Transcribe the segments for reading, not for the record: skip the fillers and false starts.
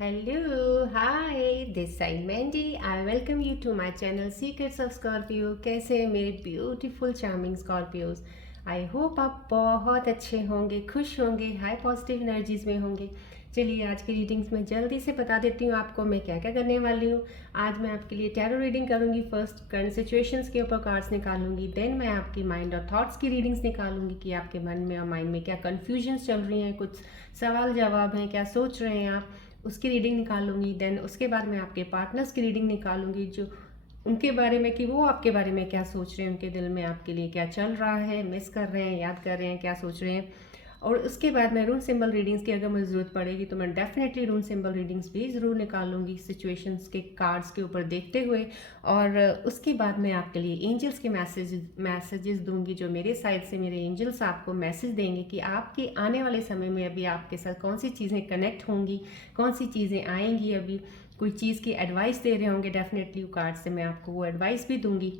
Hello, hi, this side Mandy. I welcome you to my channel Secrets of Scorpio. कैसे हैं मेरे beautiful charming Scorpios. I hope आप बहुत अच्छे होंगे, खुश होंगे, हाई पॉजिटिव एनर्जीज में होंगे। चलिए आज की रीडिंग्स में जल्दी से बता देती हूँ आपको मैं क्या क्या करने वाली हूँ। आज मैं आपके लिए टैरो रीडिंग करूँगी। फर्स्ट करंट सिचुएशंस के ऊपर कार्ड्स निकालूंगी, देन मैं आपकी माइंड और थॉट्स की रीडिंग्स निकालूंगी कि आपके मन में और माइंड में क्या कन्फ्यूजन्स चल रही हैं, कुछ सवाल जवाब हैं, क्या सोच रहे हैं आप, उसकी रीडिंग निकालूंगी। देन उसके बाद मैं आपके पार्टनर्स की रीडिंग निकालूंगी, जो उनके बारे में कि वो आपके बारे में क्या सोच रहे हैं, उनके दिल में आपके लिए क्या चल रहा है, मिस कर रहे हैं, याद कर रहे हैं, क्या सोच रहे हैं। और उसके बाद मैं रून सिंबल रीडिंग्स की अगर मुझे ज़रूरत पड़ेगी तो मैं डेफिनेटली रून सिंबल रीडिंग्स भी ज़रूर निकालूंगी सिचुएशंस के कार्ड्स के ऊपर देखते हुए। और उसके बाद मैं आपके लिए एंजल्स के मैसेजेस दूंगी, जो मेरे साइड से मेरे एंजल्स आपको मैसेज देंगे कि आपके आने वाले समय में अभी आपके साथ कौन सी चीज़ें कनेक्ट होंगी, कौन सी चीज़ें आएंगी। अभी कोई चीज़ की एडवाइस दे रहे होंगे, डेफिनेटली कार्ड से मैं आपको वो एडवाइस भी दूंगी।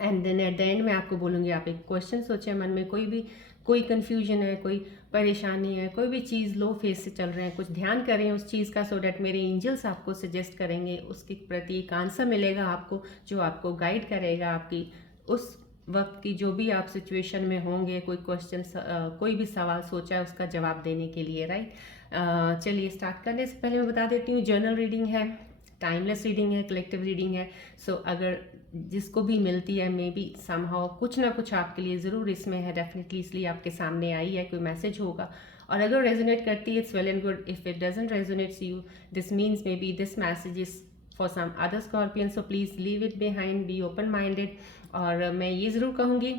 And then at the end मैं आपको बोलूँगी आप एक क्वेश्चन सोचें मन में, कोई कन्फ्यूजन है, कोई परेशानी है, कोई भी चीज़ लो फेस से चल रहे हैं, कुछ ध्यान करें उस चीज़ का, सो डैट मेरे एंजल्स आपको सजेस्ट करेंगे, उसके प्रति एक आंसर मिलेगा आपको जो आपको गाइड करेगा आपकी उस वक्त की जो भी आप सिचुएशन में होंगे। कोई क्वेश्चन, कोई भी सवाल सोचा है उसका जवाब देने के लिए, राइट। चलिए स्टार्ट करने से पहले मैं बता देती हूँ जर्नल रीडिंग है, टाइमलेस रीडिंग है, कलेक्टिव रीडिंग है। सो अगर जिसको भी मिलती है मे बी समहाउ कुछ ना कुछ आपके लिए ज़रूर इसमें है, डेफिनेटली इसलिए आपके सामने आई है, कोई मैसेज होगा। और अगर रेजोनेट करती है it's well and good, if it doesn't resonates you this means may be this message is for some other scorpion, so please leave it behind, be open minded. और मैं ये ज़रूर कहूँगी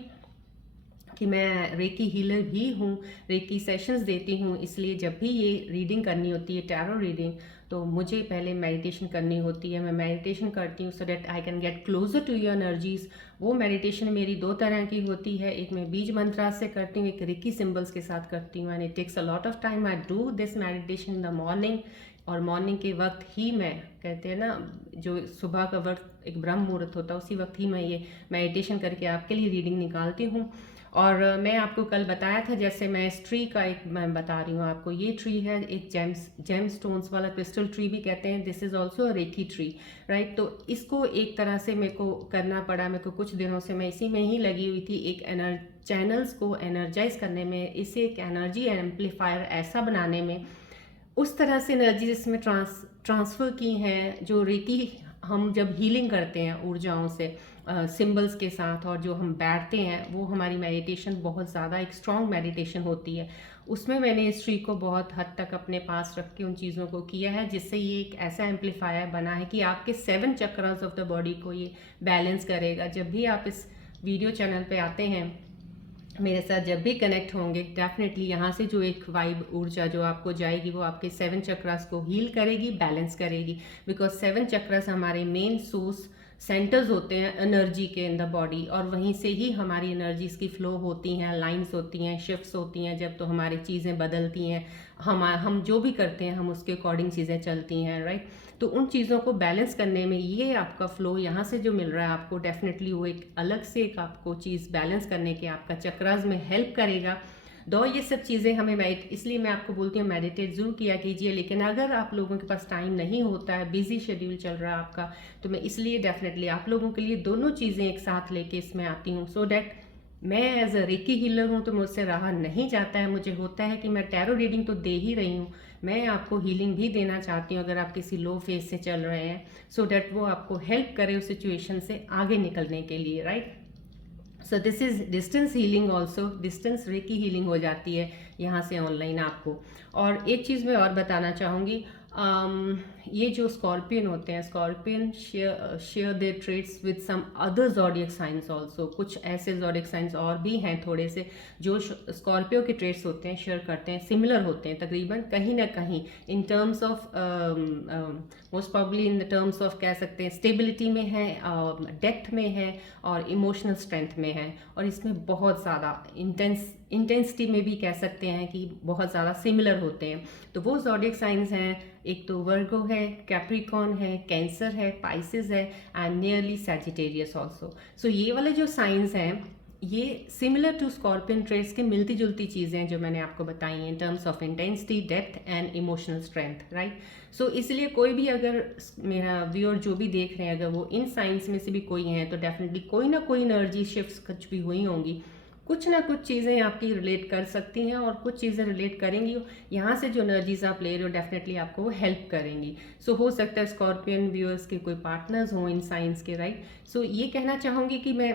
कि मैं रेकी हीलर भी हूँ, रेकी सेशंस देती हूँ, इसलिए जब भी ये रीडिंग करनी होती है टैरो रीडिंग, तो मुझे पहले मेडिटेशन करनी होती है। मैं मेडिटेशन करती हूँ so that I can get closer to your energies. वो मेडिटेशन मेरी दो तरह की होती है, एक मैं बीज मंत्रा से करती हूँ, एक रेकी सिंबल्स के साथ करती हूँ। And it takes a lot of time. I do this meditation in the morning, और मॉर्निंग के वक्त ही मैं, कहते हैं ना जो सुबह का वक्त एक ब्रह्म मुहूर्त होता है, उसी वक्त ही मैं ये मेडिटेशन करके आपके लिए रीडिंग निकालती हूँ। और मैं आपको कल बताया था, जैसे मैं इस ट्री का एक मैं बता रही हूँ आपको, ये ट्री है एक जेम स्टोन्स वाला, क्रिस्टल ट्री भी कहते हैं, this is also a reiki tree, right. तो इसको एक तरह से मेरे को करना पड़ा, मेरे को कुछ दिनों से मैं इसी में ही लगी हुई थी, एक चैनल्स को एनर्जाइज करने में, इसे एक एनर्जी एम्पलीफायर ऐसा बनाने में, उस तरह से एनर्जी इसमें ट्रांसफ़र की हैं जो रेकी हम जब हीलिंग करते हैं ऊर्जाओं से, सिंबल्स के साथ, और जो हम बैठते हैं वो हमारी मेडिटेशन बहुत ज़्यादा एक स्ट्रॉन्ग मेडिटेशन होती है। उसमें मैंने इस ट्री को बहुत हद तक अपने पास रख के उन चीज़ों को किया है, जिससे ये एक ऐसा एम्पलीफायर बना है कि आपके 7 चक्रास ऑफ द बॉडी को ये बैलेंस करेगा। जब भी आप इस वीडियो चैनल पे आते हैं, मेरे साथ जब भी कनेक्ट होंगे, डेफिनेटली यहाँ से जो एक वाइब ऊर्जा जो आपको जाएगी वो आपके 7 चक्रास को हील करेगी, बैलेंस करेगी। बिकॉज 7 चक्रास हमारे मेन सोर्स सेंटर्स होते हैं एनर्जी के इन द बॉडी, और वहीं से ही हमारी एनर्जीज की फ्लो होती हैं, लाइंस होती हैं, शिफ्ट्स होती हैं। जब तो हमारी चीज़ें बदलती हैं, हम जो भी करते हैं हम उसके अकॉर्डिंग चीज़ें चलती हैं, राइट। तो उन चीज़ों को बैलेंस करने में ये आपका फ्लो यहाँ से जो मिल रहा है आपको, डेफिनेटली वो एक अलग से एक आपको चीज़ बैलेंस करने के आपका चक्रास में हेल्प करेगा। दो ये सब चीज़ें हमें इसलिए मैं आपको बोलती हूँ मेडिटेट ज़रूर किया कीजिए। लेकिन अगर आप लोगों के पास टाइम नहीं होता है, बिजी शेड्यूल चल रहा है आपका, तो मैं इसलिए डेफिनेटली आप लोगों के लिए दोनों चीज़ें एक साथ लेके इसमें आती हूँ, सो डैट मैं एज अ रेकी हीलर हूँ तो मुझसे रहा नहीं जाता है। मुझे होता है कि मैं टैरो रीडिंग तो दे ही रही हूँ, मैं आपको हीलिंग भी देना चाहती हूँ अगर आप किसी लो फेज से चल रहे हैं, सो डैट वो आपको हेल्प करे उस सिचुएशन से आगे निकलने के लिए, right. So this is distance healing also, distance recce healing हो जाती है यहाँ से ऑनलाइन आपको। और एक चीज़ मैं और बताना चाहूँगी, ये जो स्कॉर्पियन होते हैं, scorpion share their traits with some other zodiac signs also. कुछ ऐसे ज़ोडिएक साइंस और भी हैं थोड़े से जो स्कॉर्पियो के ट्रेड्स होते हैं, शेयर करते हैं, सिमिलर होते हैं तकरीबन कहीं ना कहीं, इन terms of most probably in the terms of कह सकते हैं स्टेबिलिटी में है, डेप्थ में है, और इमोशनल स्ट्रेंथ में है। और इसमें बहुत ज़्यादा इंटेंसिटी में भी कह सकते हैं कि बहुत ज़्यादा सिमिलर होते हैं। तो वो ज़ोडिएक साइंस हैं, एक तो वर्गो है, कैप्रिकॉन है, कैंसर है, पाइसेस है, एंड नियरली सैजिटेरियस ऑल्सो। सो ये वाले जो साइंस हैं ये सिमिलर टू स्कॉर्पियन ट्रेड्स के मिलती जुलती चीज़ें हैं जो मैंने आपको बताई हैं in terms of intensity, depth and emotional strength, right. So इसलिए कोई भी अगर मेरा व्यूअर जो भी देख रहे हैं अगर वो इन साइंस में से भी कोई हैं तो डेफिनेटली कोई ना कोई एनर्जी शिफ्ट्स कुछ भी हुई होंगी, कुछ ना कुछ चीज़ें आपकी रिलेट कर सकती हैं और कुछ चीज़ें रिलेट करेंगी। यहाँ से जो एनर्जीज आप ले रहे हो डेफिनेटली आपको वो हेल्प करेंगी। सो हो सकता है स्कॉर्पियन व्यूअर्स के कोई पार्टनर्स हों इन साइंस के, राइट। सो ये कहना चाहूँगी कि मैं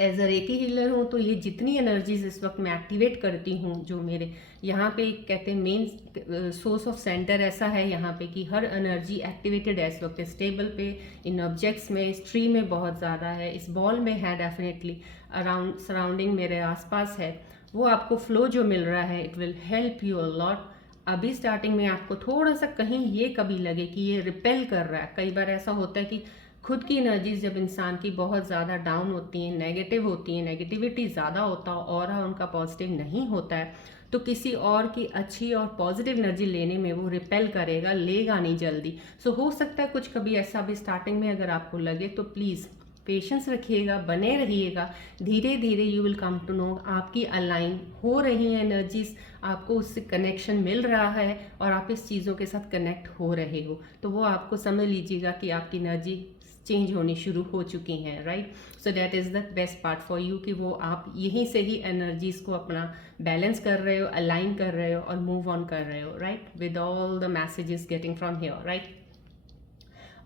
एज अ रेकी हीलर हूँ तो ये जितनी एनर्जीज इस वक्त मैं एक्टिवेट करती हूँ, जो मेरे यहाँ पे कहते हैं मेन सोर्स ऑफ सेंटर ऐसा है यहाँ पे कि हर एनर्जी एक्टिवेटेड है इस वक्त स्टेबल पे, इन ऑब्जेक्ट्स में, इस ट्री में बहुत ज़्यादा है, इस बॉल में है डेफिनेटली, अराउंड सराउंडिंग मेरे आसपास है। वो आपको फ्लो जो मिल रहा है it will help you a lot. अभी स्टार्टिंग में आपको थोड़ा सा कहीं ये कभी लगे कि ये रिपेल कर रहा है, कई बार ऐसा होता है कि खुद की एनर्जीज जब इंसान की बहुत ज़्यादा डाउन होती हैं, नेगेटिव होती हैं, नेगेटिविटी ज़्यादा होता है और उनका पॉजिटिव नहीं होता है, तो किसी और की अच्छी और पॉजिटिव एनर्जी लेने में वो रिपेल करेगा, लेगा नहीं जल्दी। सो हो सकता है कुछ कभी ऐसा भी स्टार्टिंग में अगर आपको लगे तो प्लीज़ पेशेंस रखिएगा, बने रहिएगा, धीरे धीरे you will come to know आपकी अलाइन हो रही है एनर्जीज, आपको उससे कनेक्शन मिल रहा है और आप इस चीज़ों के साथ कनेक्ट हो रहे हो, तो वो आपको समझ लीजिएगा कि आपकी एनर्जी चेंज होनी शुरू हो चुकी हैं, right. So that is the best part for you कि वो आप यहीं से ही एनर्जीज को अपना बैलेंस कर रहे हो, अलाइन कर रहे हो और मूव ऑन कर रहे हो, right, with all the messages getting from here, right.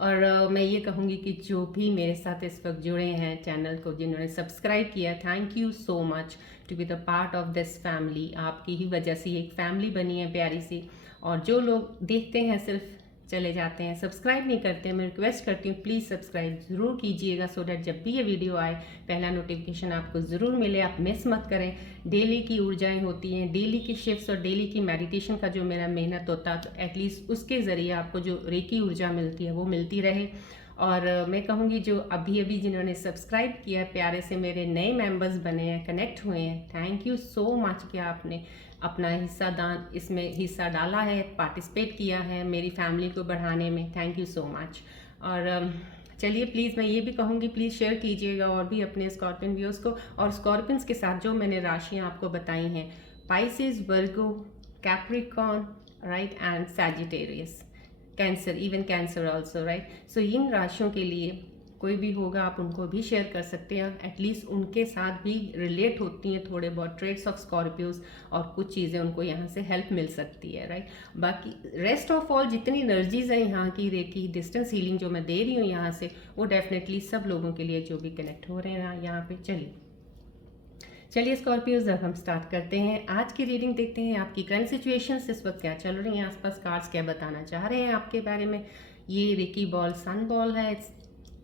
और मैं ये कहूँगी कि जो भी मेरे साथ इस वक्त जुड़े हैं चैनल को, जिन्होंने सब्सक्राइब किया, thank you so much to be the part of this family. आपकी ही वजह से एक फैमिली बनी है प्यारी सी। और जो लोग देखते हैं सिर्फ चले जाते हैं, सब्सक्राइब नहीं करते, मैं रिक्वेस्ट करती हूँ प्लीज़ सब्सक्राइब ज़रूर कीजिएगा सो डैट जब भी ये वीडियो आए पहला नोटिफिकेशन आपको ज़रूर मिले, आप मिस मत करें। डेली की ऊर्जाएं होती हैं, डेली की शिफ्ट्स और डेली की मेडिटेशन का जो मेरा मेहनत होता है, तो एटलीस्ट उसके ज़रिए आपको जो रेकी ऊर्जा मिलती है वो मिलती रहे। और मैं कहूँगी जो अभी अभी जिन्होंने सब्सक्राइब किया है, प्यारे से मेरे नए मेंबर्स बने हैं, कनेक्ट हुए हैं, थैंक यू सो मच कि आपने अपना इसमें हिस्सा डाला है, पार्टिसिपेट किया है मेरी फैमिली को बढ़ाने में, थैंक यू सो मच। और चलिए प्लीज़ मैं ये भी कहूँगी प्लीज़ शेयर कीजिएगा और भी अपने स्कॉर्पियन व्यूअर्स को, और स्कॉर्पियंस के साथ जो मैंने राशियाँ आपको बताई हैं, Pisces, Virgo, Capricorn, right, and Sagittarius, cancer, even cancer also, right. So इन राशियों के लिए कोई भी होगा आप उनको भी शेयर कर सकते हैं, एटलीस्ट उनके साथ भी रिलेट होती हैं थोड़े बहुत ट्रेड्स ऑफ स्कॉर्पियोज और कुछ चीज़ें उनको यहाँ से हेल्प मिल सकती है, राइट। बाकी रेस्ट ऑफ ऑल जितनी एनर्जीज हैं यहाँ की रेकी डिस्टेंस हीलिंग जो मैं दे रही हूँ यहाँ से, वो डेफिनेटली सब लोगों के लिए जो भी कनेक्ट हो रहे हैं ना यहाँ पे। चलिए स्कॉर्पियोज अब हम स्टार्ट करते हैं आज की रीडिंग, देखते हैं आपकी करंट सिचुएशंस इस वक्त क्या चल रही हैं आसपास, कार्ड्स क्या बताना चाह रहे हैं आपके बारे में। ये रेकी बॉल सन बॉल है,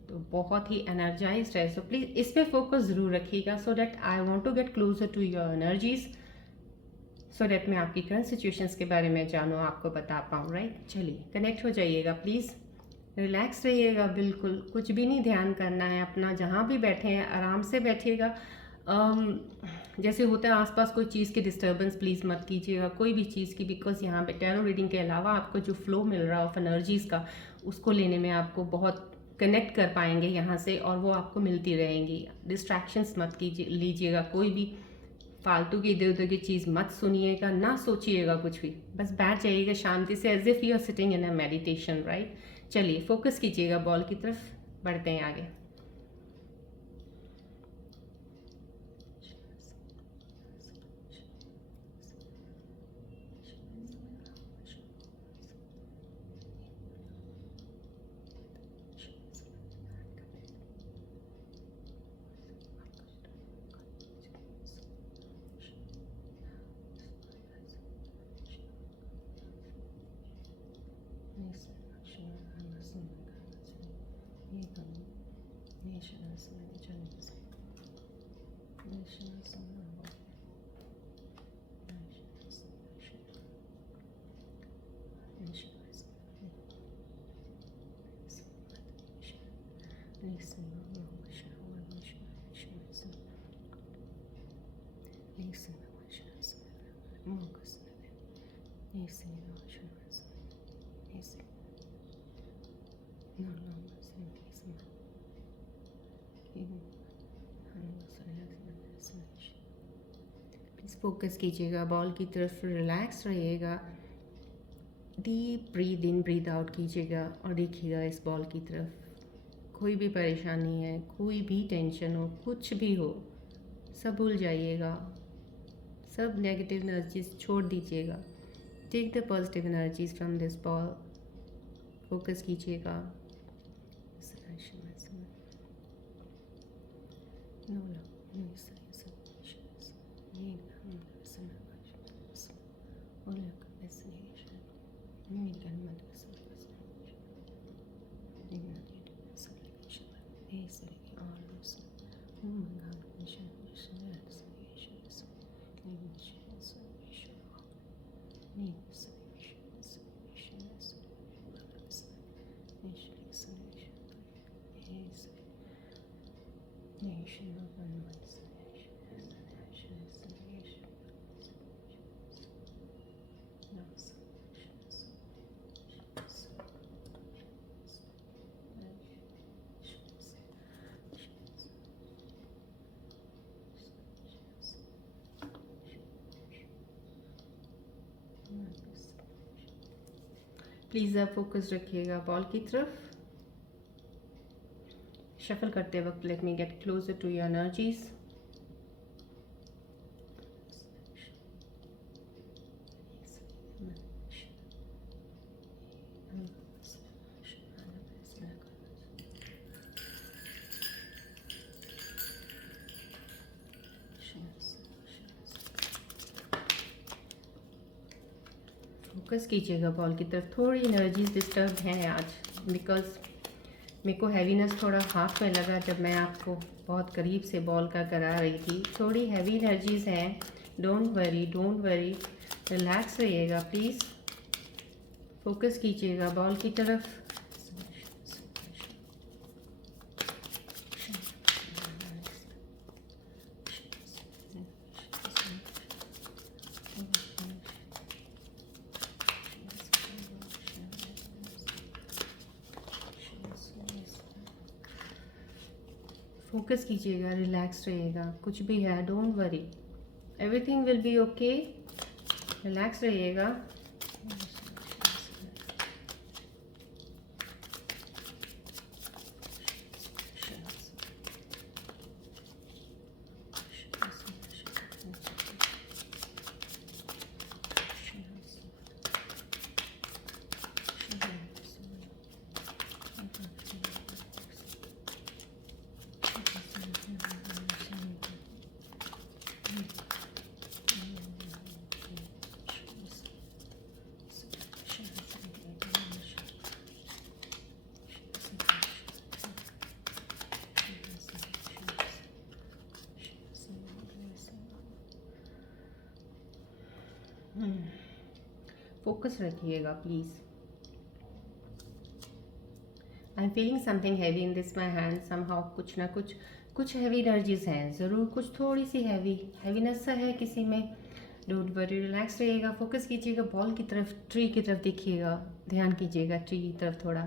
तो बहुत ही एनर्जाइज्ड है, सो प्लीज़ इस पर फोकस ज़रूर रखिएगा so that I want to get closer to your energies, so that मैं आपकी करंट सिचुएशंस के बारे में जानूँ, आपको बता पाऊँ, राइट। चलिए कनेक्ट हो जाइएगा, प्लीज़ रिलैक्स रहिएगा, बिल्कुल कुछ भी नहीं ध्यान करना है, अपना जहाँ भी बैठे हैं आराम से बैठिएगा। जैसे होता है आसपास कोई चीज़ की डिस्टर्बेंस प्लीज़ मत कीजिएगा, कोई भी चीज़ की, बिकॉज यहाँ पे टैरो रीडिंग के अलावा आपको जो फ्लो मिल रहा है ऑफ एनर्जीज़ का, उसको लेने में आपको बहुत कनेक्ट कर पाएंगे यहाँ से और वो आपको मिलती रहेंगी। डिस्ट्रैक्शंस मत लीजिएगा, कोई भी फालतू की इधर उधर की चीज़ मत सुनिएगा, ना सोचिएगा कुछ भी, बस बैठ जाइएगा शांति से as if you are sitting in a meditation, right. चलिए फोकस कीजिएगा बॉल की तरफ, बढ़ते हैं आगे। फोकस कीजिएगा बॉल की तरफ, रिलैक्स रहिएगा, deep breathe in breathe out कीजिएगा और देखिएगा इस बॉल की तरफ। कोई भी परेशानी है, कोई भी टेंशन हो, कुछ भी हो, सब भूल जाइएगा, सब नेगेटिव एनर्जीज छोड़ दीजिएगा। Take the positive energies from this ball. Focus कीजिएगा। प्लीज़ आप फोकस रखिएगा बॉल की तरफ। शफल करते वक्त let me get closer to your energies. Focus कीजिएगा बॉल की तरफ। थोड़ी एनर्जीज डिस्टर्ब हैं आज बिकॉज मेरे को हैवीनेस थोड़ा हाथ में लगा जब मैं आपको बहुत करीब से बॉल का करा रही थी। थोड़ी हैवी एनर्जीज हैं। डोंट वरी, रिलैक्स रहिएगा प्लीज़। फोकस कीजिएगा बॉल की तरफ। फोकस कीजिएगा, रिलैक्स रहिएगा। कुछ भी है don't worry, everything will be okay. Relax रहिएगा। फोकस रखिएगा please. I am feeling something heavy in this my hand somehow. कुछ हैवी एनर्जीज हैं ज़रूर, कुछ थोड़ी सी हैवीनेस सा है किसी में। डोंट वरी, रिलैक्स रहिएगा। फोकस कीजिएगा बॉल की तरफ, ट्री की तरफ देखिएगा, ध्यान कीजिएगा ट्री की तरफ। थोड़ा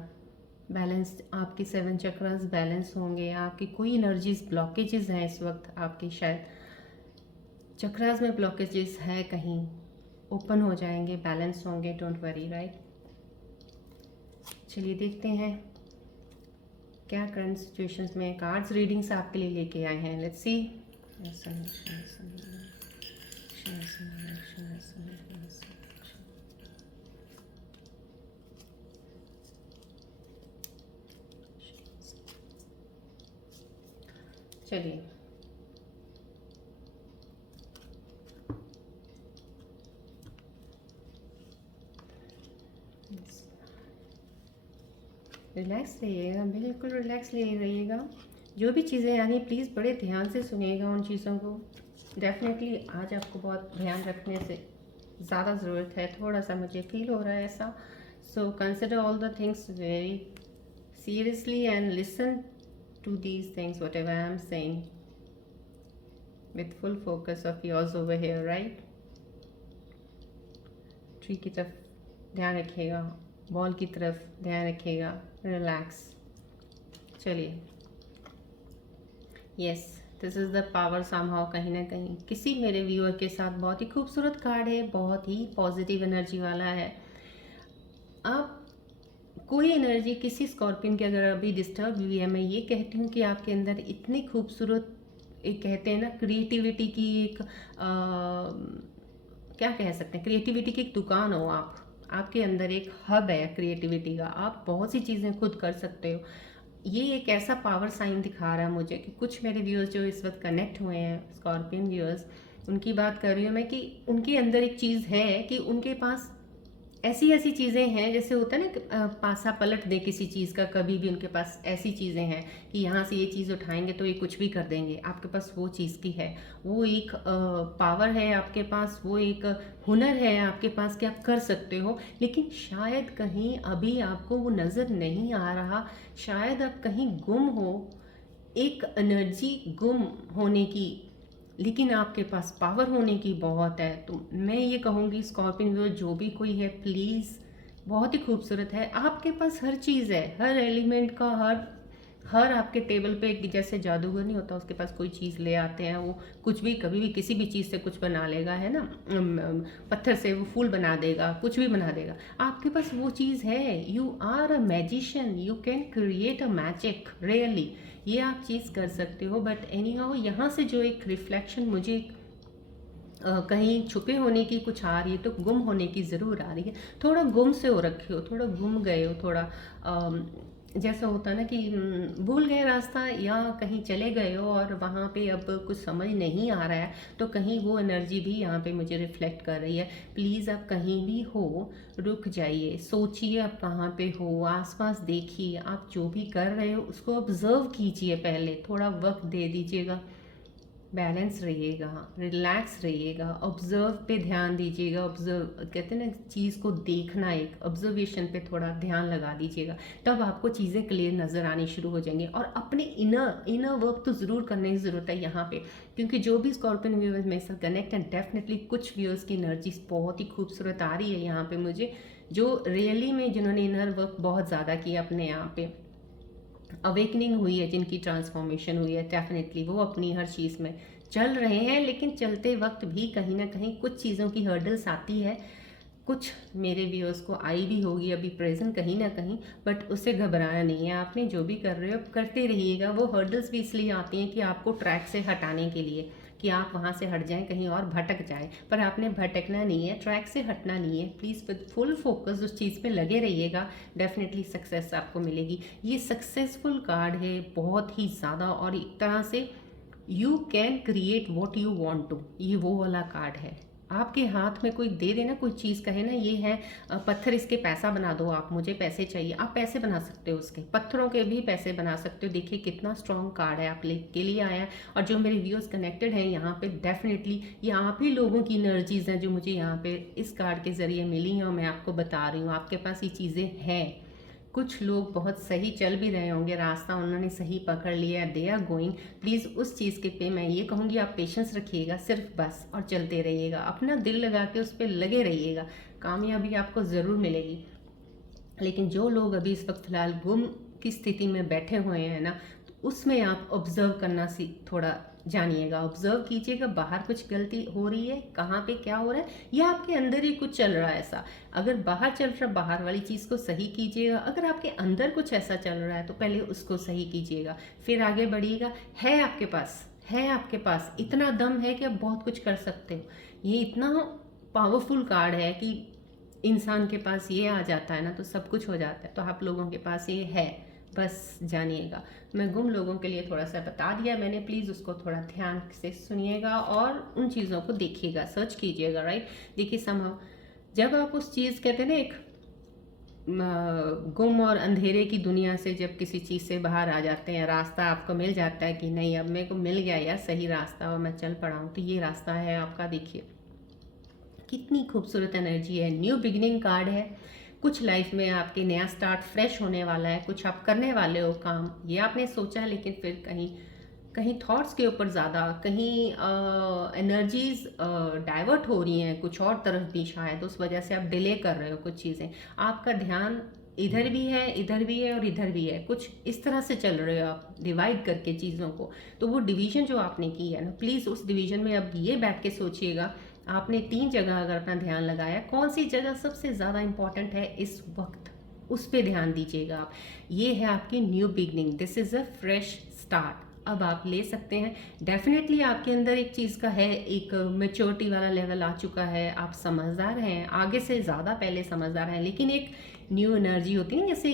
बैलेंस, आपके 7 चक्रास बैलेंस होंगे। आपकी कोई एनर्जीज ब्लॉकेजेस हैं इस वक्त, आपके शायद चक्रास में ब्लॉकेजेस है, कहीं ओपन हो जाएंगे, बैलेंस होंगे। Don't worry, right. चलिए देखते हैं क्या करंट सिचुएशंस में कार्ड्स रीडिंग्स आपके लिए लेके आए हैं। Let's see. चलिए रिलैक्स रहिएगा, बिल्कुल रिलैक्स ले रहिएगा। जो भी चीज़ें आनी प्लीज़ बड़े ध्यान से सुनिएगा उन चीज़ों को। डेफिनेटली आज आपको बहुत ध्यान रखने से ज़्यादा ज़रूरत है, थोड़ा सा मुझे फील हो रहा है ऐसा। So consider all the things very seriously and listen to these things whatever I am saying with full focus of yours over here, right. Tree की तरफ ध्यान रखिएगा, बॉल की तरफ ध्यान रखिएगा, रिलैक्स। चलिए, yes, this is the power somehow, कहीं ना कहीं किसी मेरे व्यूअर के साथ बहुत ही खूबसूरत कार्ड है, बहुत ही पॉजिटिव एनर्जी वाला है। आप कोई एनर्जी किसी स्कॉर्पियन की अगर अभी डिस्टर्ब हुई है, मैं ये कहती हूँ कि आपके अंदर इतनी खूबसूरत, एक कहते हैं ना क्रिएटिविटी की एक क्या कह सकते हैं, क्रिएटिविटी की एक दुकान हो आप, आपके अंदर एक हब है क्रिएटिविटी का, आप बहुत सी चीज़ें खुद कर सकते हो। ये एक ऐसा पावर साइन दिखा रहा है मुझे कि कुछ मेरे व्यूअर्स जो इस वक्त कनेक्ट हुए हैं, स्कॉर्पियन व्यूअर्स, उनकी बात कर रही हूँ मैं कि उनके अंदर एक चीज़ है कि उनके पास ऐसी ऐसी चीज़ें हैं, जैसे होता है ना कि, पासा पलट दे किसी चीज़ का, कभी भी उनके पास ऐसी चीज़ें हैं कि यहाँ से ये चीज़ उठाएंगे तो ये कुछ भी कर देंगे, आपके पास वो चीज़ की है, वो एक पावर है आपके पास, वो एक हुनर है आपके पास कि आप कर सकते हो। लेकिन शायद कहीं अभी आपको वो नज़र नहीं आ रहा, शायद आप कहीं गुम हो, एक एनर्जी गुम होने की, लेकिन आपके पास पावर होने की बहुत है। तो मैं ये कहूँगी स्कॉर्पियन व्यूअर जो भी कोई है, प्लीज़, बहुत ही खूबसूरत है, आपके पास हर चीज़ है, हर एलिमेंट का, हर हर आपके टेबल पे एक जैसे जादूगर नहीं होता, उसके पास कोई चीज़ ले आते हैं, वो कुछ भी कभी भी किसी भी चीज़ से कुछ बना लेगा, है ना, पत्थर से वो फूल बना देगा, कुछ भी बना देगा, आपके पास वो चीज़ है। You are a magician, you can create a magic really, ये आप चीज़ कर सकते हो। बट एनी हाउ, यहाँ से जो एक रिफ्लेक्शन मुझे कहीं छुपे होने की कुछ आ रही है, तो गुम होने की ज़रूर आ रही है। थोड़ा गुम से हो रखे हो, थोड़ा गुम गए हो, थोड़ा जैसा होता है ना कि भूल गए रास्ता, या कहीं चले गए हो और वहाँ पे अब कुछ समझ नहीं आ रहा है, तो कहीं वो एनर्जी भी यहाँ पे मुझे रिफ्लेक्ट कर रही है। प्लीज़ आप कहीं भी हो, रुक जाइए, सोचिए आप कहाँ पे हो, आसपास देखिए, आप जो भी कर रहे हो उसको ऑब्ज़र्व कीजिए, पहले थोड़ा वक्त दे दीजिएगा, बैलेंस रहिएगा, रिलैक्स रहिएगा, ऑब्जर्व पे ध्यान दीजिएगा। ऑब्जर्व कहते हैं ना, चीज़ को देखना, एक ऑब्जर्वेशन पे थोड़ा ध्यान लगा दीजिएगा, तब आपको चीज़ें क्लियर नज़र आनी शुरू हो जाएंगी। और अपने इनर वर्क तो ज़रूर करने की ज़रूरत है यहाँ पे, क्योंकि जो भी स्कॉर्पियन व्यूअर्स मेरे साथ कनेक्ट हैं, डेफिनेटली कुछ व्यूअर्स की एनर्जी बहुत ही खूबसूरत आ रही है यहाँ पे मुझे, जो रियली में जिन्होंने इनर वर्क बहुत ज़्यादा किया, अपने यहाँ पे अवेकनिंग हुई है, जिनकी ट्रांसफॉर्मेशन हुई है, डेफिनेटली वो अपनी हर चीज़ में चल रहे हैं। लेकिन चलते वक्त भी कहीं ना कहीं कुछ चीज़ों की हर्डल्स आती है, कुछ मेरे व्यूअर्स को आई भी होगी अभी प्रेजेंट कहीं ना कहीं, बट उससे घबराया नहीं है आपने, जो भी कर रहे हो करते रहिएगा। वो हर्डल्स भी इसलिए आती हैं कि आपको ट्रैक से हटाने के लिए, कि आप वहाँ से हट जाएं, कहीं और भटक जाएं, पर आपने भटकना नहीं है, ट्रैक से हटना नहीं है। प्लीज़ विद फुल फोकस उस चीज़ पे लगे रहिएगा, डेफिनेटली सक्सेस आपको मिलेगी। ये सक्सेसफुल कार्ड है बहुत ही ज़्यादा, और एक तरह से you can create what you want to, ये वो वाला कार्ड है। आपके हाथ में कोई दे देना, कोई चीज़ कहे ना ये है पत्थर, इसके पैसा बना दो, आप मुझे पैसे चाहिए, आप पैसे बना सकते हो, उसके पत्थरों के भी पैसे बना सकते हो। देखिए कितना स्ट्रॉन्ग कार्ड है, आप के लिए आया है। और जो मेरे व्यूअर्स कनेक्टेड हैं यहाँ पे, डेफिनेटली ये आप ही लोगों की एनर्जीज हैं जो मुझे यहाँ पे इस कार्ड के ज़रिए मिली हैं, और मैं आपको बता रही हूँ आपके पास ये चीज़ें हैं। कुछ लोग बहुत सही चल भी रहे होंगे, रास्ता उन्होंने सही पकड़ लिया, दे आर गोइंग। प्लीज़ उस चीज़ के पे मैं ये कहूँगी आप पेशेंस रखिएगा सिर्फ, बस, और चलते रहिएगा, अपना दिल लगा के उस पर लगे रहिएगा, कामयाबी आपको ज़रूर मिलेगी। लेकिन जो लोग अभी इस वक्त फ़िलहाल गुम की स्थिति में बैठे हुए हैं ना, तो उसमें आप ऑब्ज़र्व करना थोड़ा जानिएगा, ऑब्ज़र्व कीजिएगा, बाहर कुछ गलती हो रही है, कहाँ पे क्या हो रहा है, या आपके अंदर ही कुछ चल रहा है ऐसा। अगर बाहर चल रहा, बाहर वाली चीज़ को सही कीजिएगा, अगर आपके अंदर कुछ ऐसा चल रहा है तो पहले उसको सही कीजिएगा, फिर आगे बढ़िएगा। है आपके पास, है आपके पास इतना दम है कि आप बहुत कुछ कर सकते हो। ये इतना पावरफुल कार्ड है कि इंसान के पास ये आ जाता है ना तो सब कुछ हो जाता है, तो आप लोगों के पास ये है, बस जानिएगा। मैं गुम लोगों के लिए थोड़ा सा बता दिया मैंने, प्लीज़ उसको थोड़ा ध्यान से सुनिएगा और उन चीज़ों को देखिएगा, सर्च कीजिएगा, राइट। देखिए संभव जब आप उस चीज़ कहते हैं ना, एक गुम और अंधेरे की दुनिया से जब किसी चीज़ से बाहर आ जाते हैं, रास्ता आपको मिल जाता है कि नहीं अब मेरे को मिल गया यार सही रास्ता और मैं चल पड़ा हूँ, तो ये रास्ता है आपका। देखिए कितनी खूबसूरत एनर्जी है, न्यू बिगिनिंग कार्ड है। कुछ लाइफ में आपके नया स्टार्ट फ्रेश होने वाला है, कुछ आप करने वाले हो काम, ये आपने सोचा है, लेकिन फिर कहीं कहीं थॉट्स के ऊपर ज़्यादा, कहीं एनर्जीज डाइवर्ट हो रही हैं कुछ और तरफ भी, शायद उस वजह से आप डिले कर रहे हो कुछ चीज़ें। आपका ध्यान इधर भी है, इधर भी है और इधर भी है, कुछ इस तरह से चल रहे हो आप डिवाइड करके चीज़ों को। तो वो डिवीजन जो आपने की है ना, प्लीज़ उस डिवीजन में अब ये बैठ के सोचिएगा, आपने 3 जगह अगर अपना ध्यान लगाया, कौन सी जगह सबसे ज़्यादा इंपॉर्टेंट है इस वक्त, उस पर ध्यान दीजिएगा आप। ये है आपकी new beginning, this is a fresh start. अब आप ले सकते हैं। डेफिनेटली आपके अंदर एक चीज़ का है, एक मेच्योरिटी वाला लेवल आ चुका है, आप समझदार हैं, आगे से ज़्यादा पहले समझदार हैं, लेकिन एक न्यू एनर्जी होती है ना, जैसे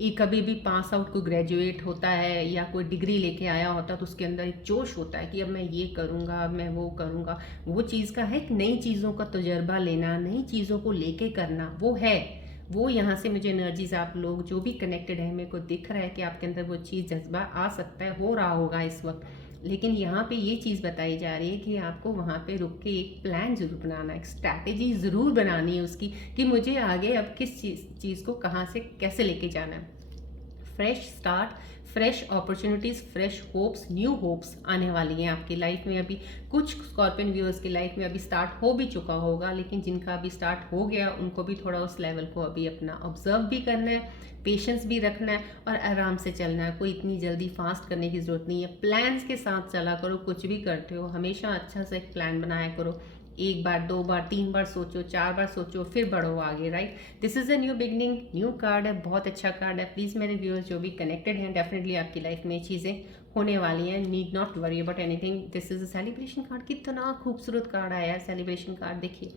एक कभी भी पास आउट कोई ग्रेजुएट होता है या कोई डिग्री लेके आया होता है, तो उसके अंदर एक जोश होता है कि अब मैं ये करूँगा, अब मैं वो करूँगा। वो चीज़ का है कि नई चीज़ों का तजर्बा लेना, नई चीज़ों को लेके करना, वो है। वो यहाँ से मुझे एनर्जीज, आप लोग जो भी कनेक्टेड है, मेरे को दिख रहा है कि आपके अंदर वो चीज़, जज्बा आ सकता है, हो रहा होगा इस वक्त। लेकिन यहाँ पे ये चीज़ बताई जा रही है कि आपको वहाँ पे रुक के एक प्लान ज़रूर बनाना, एक स्ट्रैटेजी ज़रूर बनानी है उसकी, कि मुझे आगे अब किस चीज़ को कहाँ से कैसे लेके जाना है। Fresh start, fresh opportunities, fresh hopes, new hopes आने वाली हैं आपकी लाइफ में। अभी कुछ स्कॉर्पियन व्यूअर्स की लाइफ में अभी स्टार्ट हो भी चुका होगा, लेकिन जिनका अभी स्टार्ट हो गया उनको भी थोड़ा उस लेवल को अभी अपना ऑब्जर्व भी करना है, पेशेंस भी रखना है और आराम से चलना है। कोई इतनी जल्दी फास्ट करने की ज़रूरत नहीं है। प्लान्स के साथ चला करो, कुछ भी करते हो हमेशा अच्छा सा एक प्लान बनाया करो। एक बार, 2 बार, 3 बार सोचो, 4 बार सोचो, फिर बढ़ो आगे, right. This is a new beginning, new card है, बहुत अच्छा कार्ड है। प्लीज़ मेरे व्यूअर्स जो भी कनेक्टेड हैं, डेफिनेटली आपकी लाइफ में चीज़ें होने वाली हैं, need not worry about anything. This is a celebration card, कितना खूबसूरत कार्ड आया है सेलिब्रेशन कार्ड, देखिए।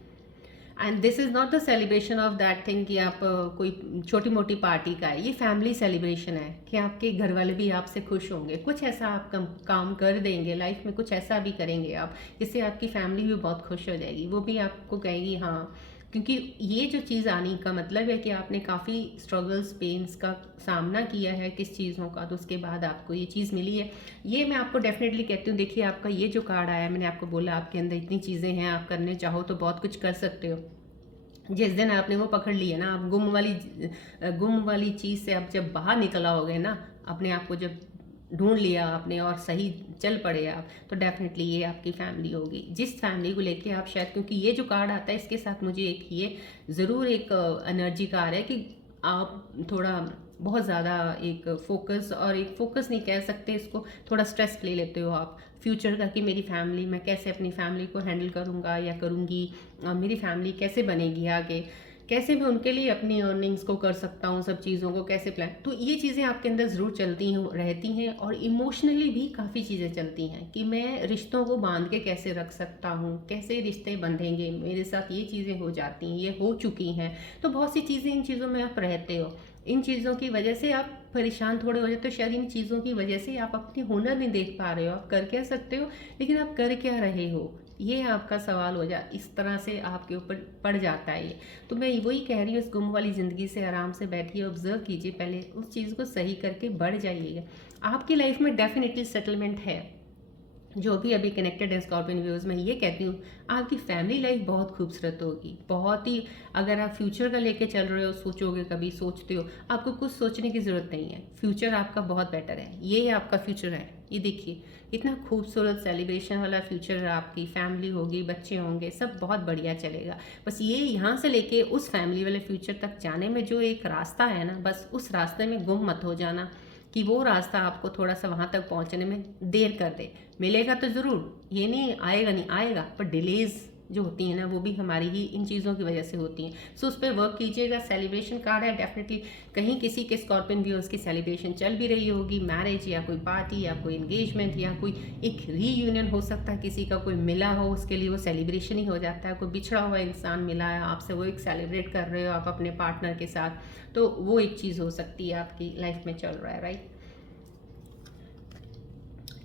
And this is not the celebration of that thing कि आप कोई छोटी मोटी पार्टी का है, ये फैमिली सेलिब्रेशन है कि आपके घर वाले भी आपसे खुश होंगे, कुछ ऐसा आप काम कर देंगे लाइफ में, कुछ ऐसा भी करेंगे आप जिससे आपकी फैमिली भी बहुत खुश हो जाएगी, वो भी आपको कहेगी हाँ। क्योंकि ये जो चीज़ आने का मतलब है कि आपने काफ़ी स्ट्रगल्स, पेन्स का सामना किया है किस चीज़ों का, तो उसके बाद आपको ये चीज़ मिली है। ये मैं आपको डेफिनेटली कहती हूँ। देखिए आपका ये जो कार्ड आया, मैंने आपको बोला आपके अंदर इतनी चीज़ें हैं, आप करने चाहो तो बहुत कुछ कर सकते हो। जिस दिन आपने वो पकड़ ली है ना, आप गुम वाली चीज़ से आप जब बाहर निकल आओगे ना, अपने आप को जब ढूंढ लिया आपने और सही चल पड़े आप, तो डेफिनेटली ये आपकी फैमिली होगी, जिस फैमिली को लेके आप शायद, क्योंकि ये जो कार्ड आता है इसके साथ मुझे एक ये ज़रूर एक एनर्जी का आ रहा है कि आप थोड़ा बहुत ज़्यादा एक फोकस, और एक फोकस नहीं कह सकते इसको, थोड़ा स्ट्रेस ले लेते हो आप फ्यूचर का कि मेरी फैमिली, मैं कैसे अपनी फैमिली को हैंडल करूँगा या करूँगी, मेरी फैमिली कैसे बनेगी आगे, कैसे मैं उनके लिए अपनी अर्निंग्स को कर सकता हूँ, सब चीज़ों को कैसे प्लान। तो ये चीज़ें आपके अंदर ज़रूर चलती रहती हैं, और इमोशनली भी काफ़ी चीज़ें चलती हैं कि मैं रिश्तों को बांध के कैसे रख सकता हूँ, कैसे रिश्ते बंधेंगे, मेरे साथ ये चीज़ें हो जाती हैं, ये हो चुकी हैं। तो बहुत सी चीज़ें, इन चीज़ों में आप रहते हो, इन चीज़ों की वजह से आप परेशान थोड़े हो जाते हो, शायद इन चीज़ों की वजह से आप अपनी हुनर नहीं देख पा रहे हो, आप कर क्या सकते हो लेकिन आप कर क्या रहे हो, ये आपका सवाल हो जा, इस तरह से आपके ऊपर पड़ जाता है ये। तो मैं वही कह रही हूँ, इस गुम वाली ज़िंदगी से आराम से बैठिए, ऑब्जर्व कीजिए, पहले उस चीज़ को सही करके बढ़ जाइएगा। आपकी लाइफ में डेफिनेटली सेटलमेंट है। जो भी अभी कनेक्टेड है स्कॉर्पियन व्यूअर्स, मैं ये कहती हूँ आपकी फैमिली लाइफ बहुत खूबसूरत होगी, बहुत ही। अगर आप फ्यूचर का लेके चल रहे हो, सोचोगे, कभी सोचते हो, आपको कुछ सोचने की ज़रूरत नहीं है, फ्यूचर आपका बहुत बेटर है, ये आपका फ्यूचर है। ये देखिए इतना खूबसूरत सेलिब्रेशन वाला फ्यूचर, आपकी फैमिली होगी, बच्चे होंगे, सब बहुत बढ़िया चलेगा। बस ये यहाँ से लेके उस फैमिली वाले फ्यूचर तक जाने में जो एक रास्ता है ना, बस उस रास्ते में गुम मत हो जाना कि वो रास्ता आपको थोड़ा सा वहाँ तक पहुँचने में देर कर दे। मिलेगा तो ज़रूर, ये नहीं आएगा, नहीं आएगा, पर डिलेज जो होती हैं ना, वो भी हमारी ही इन चीज़ों की वजह से होती हैं। सो उस पर वर्क कीजिएगा। सेलिब्रेशन कार्ड है, डेफिनेटली कहीं किसी के स्कॉर्पियन व्यूअर्स की सेलिब्रेशन चल भी रही होगी, मैरिज या कोई पार्टी या कोई एंगेजमेंट या कोई एक रीयूनियन हो सकता है, किसी का कोई मिला हो, उसके लिए वो सेलिब्रेशन ही हो जाता है। कोई बिछड़ा हुआ इंसान मिला है आपसे, वो एक सेलिब्रेट कर रहे हो आप अपने पार्टनर के साथ, तो वो एक चीज़ हो सकती है आपकी लाइफ में चल रहा है, राइट।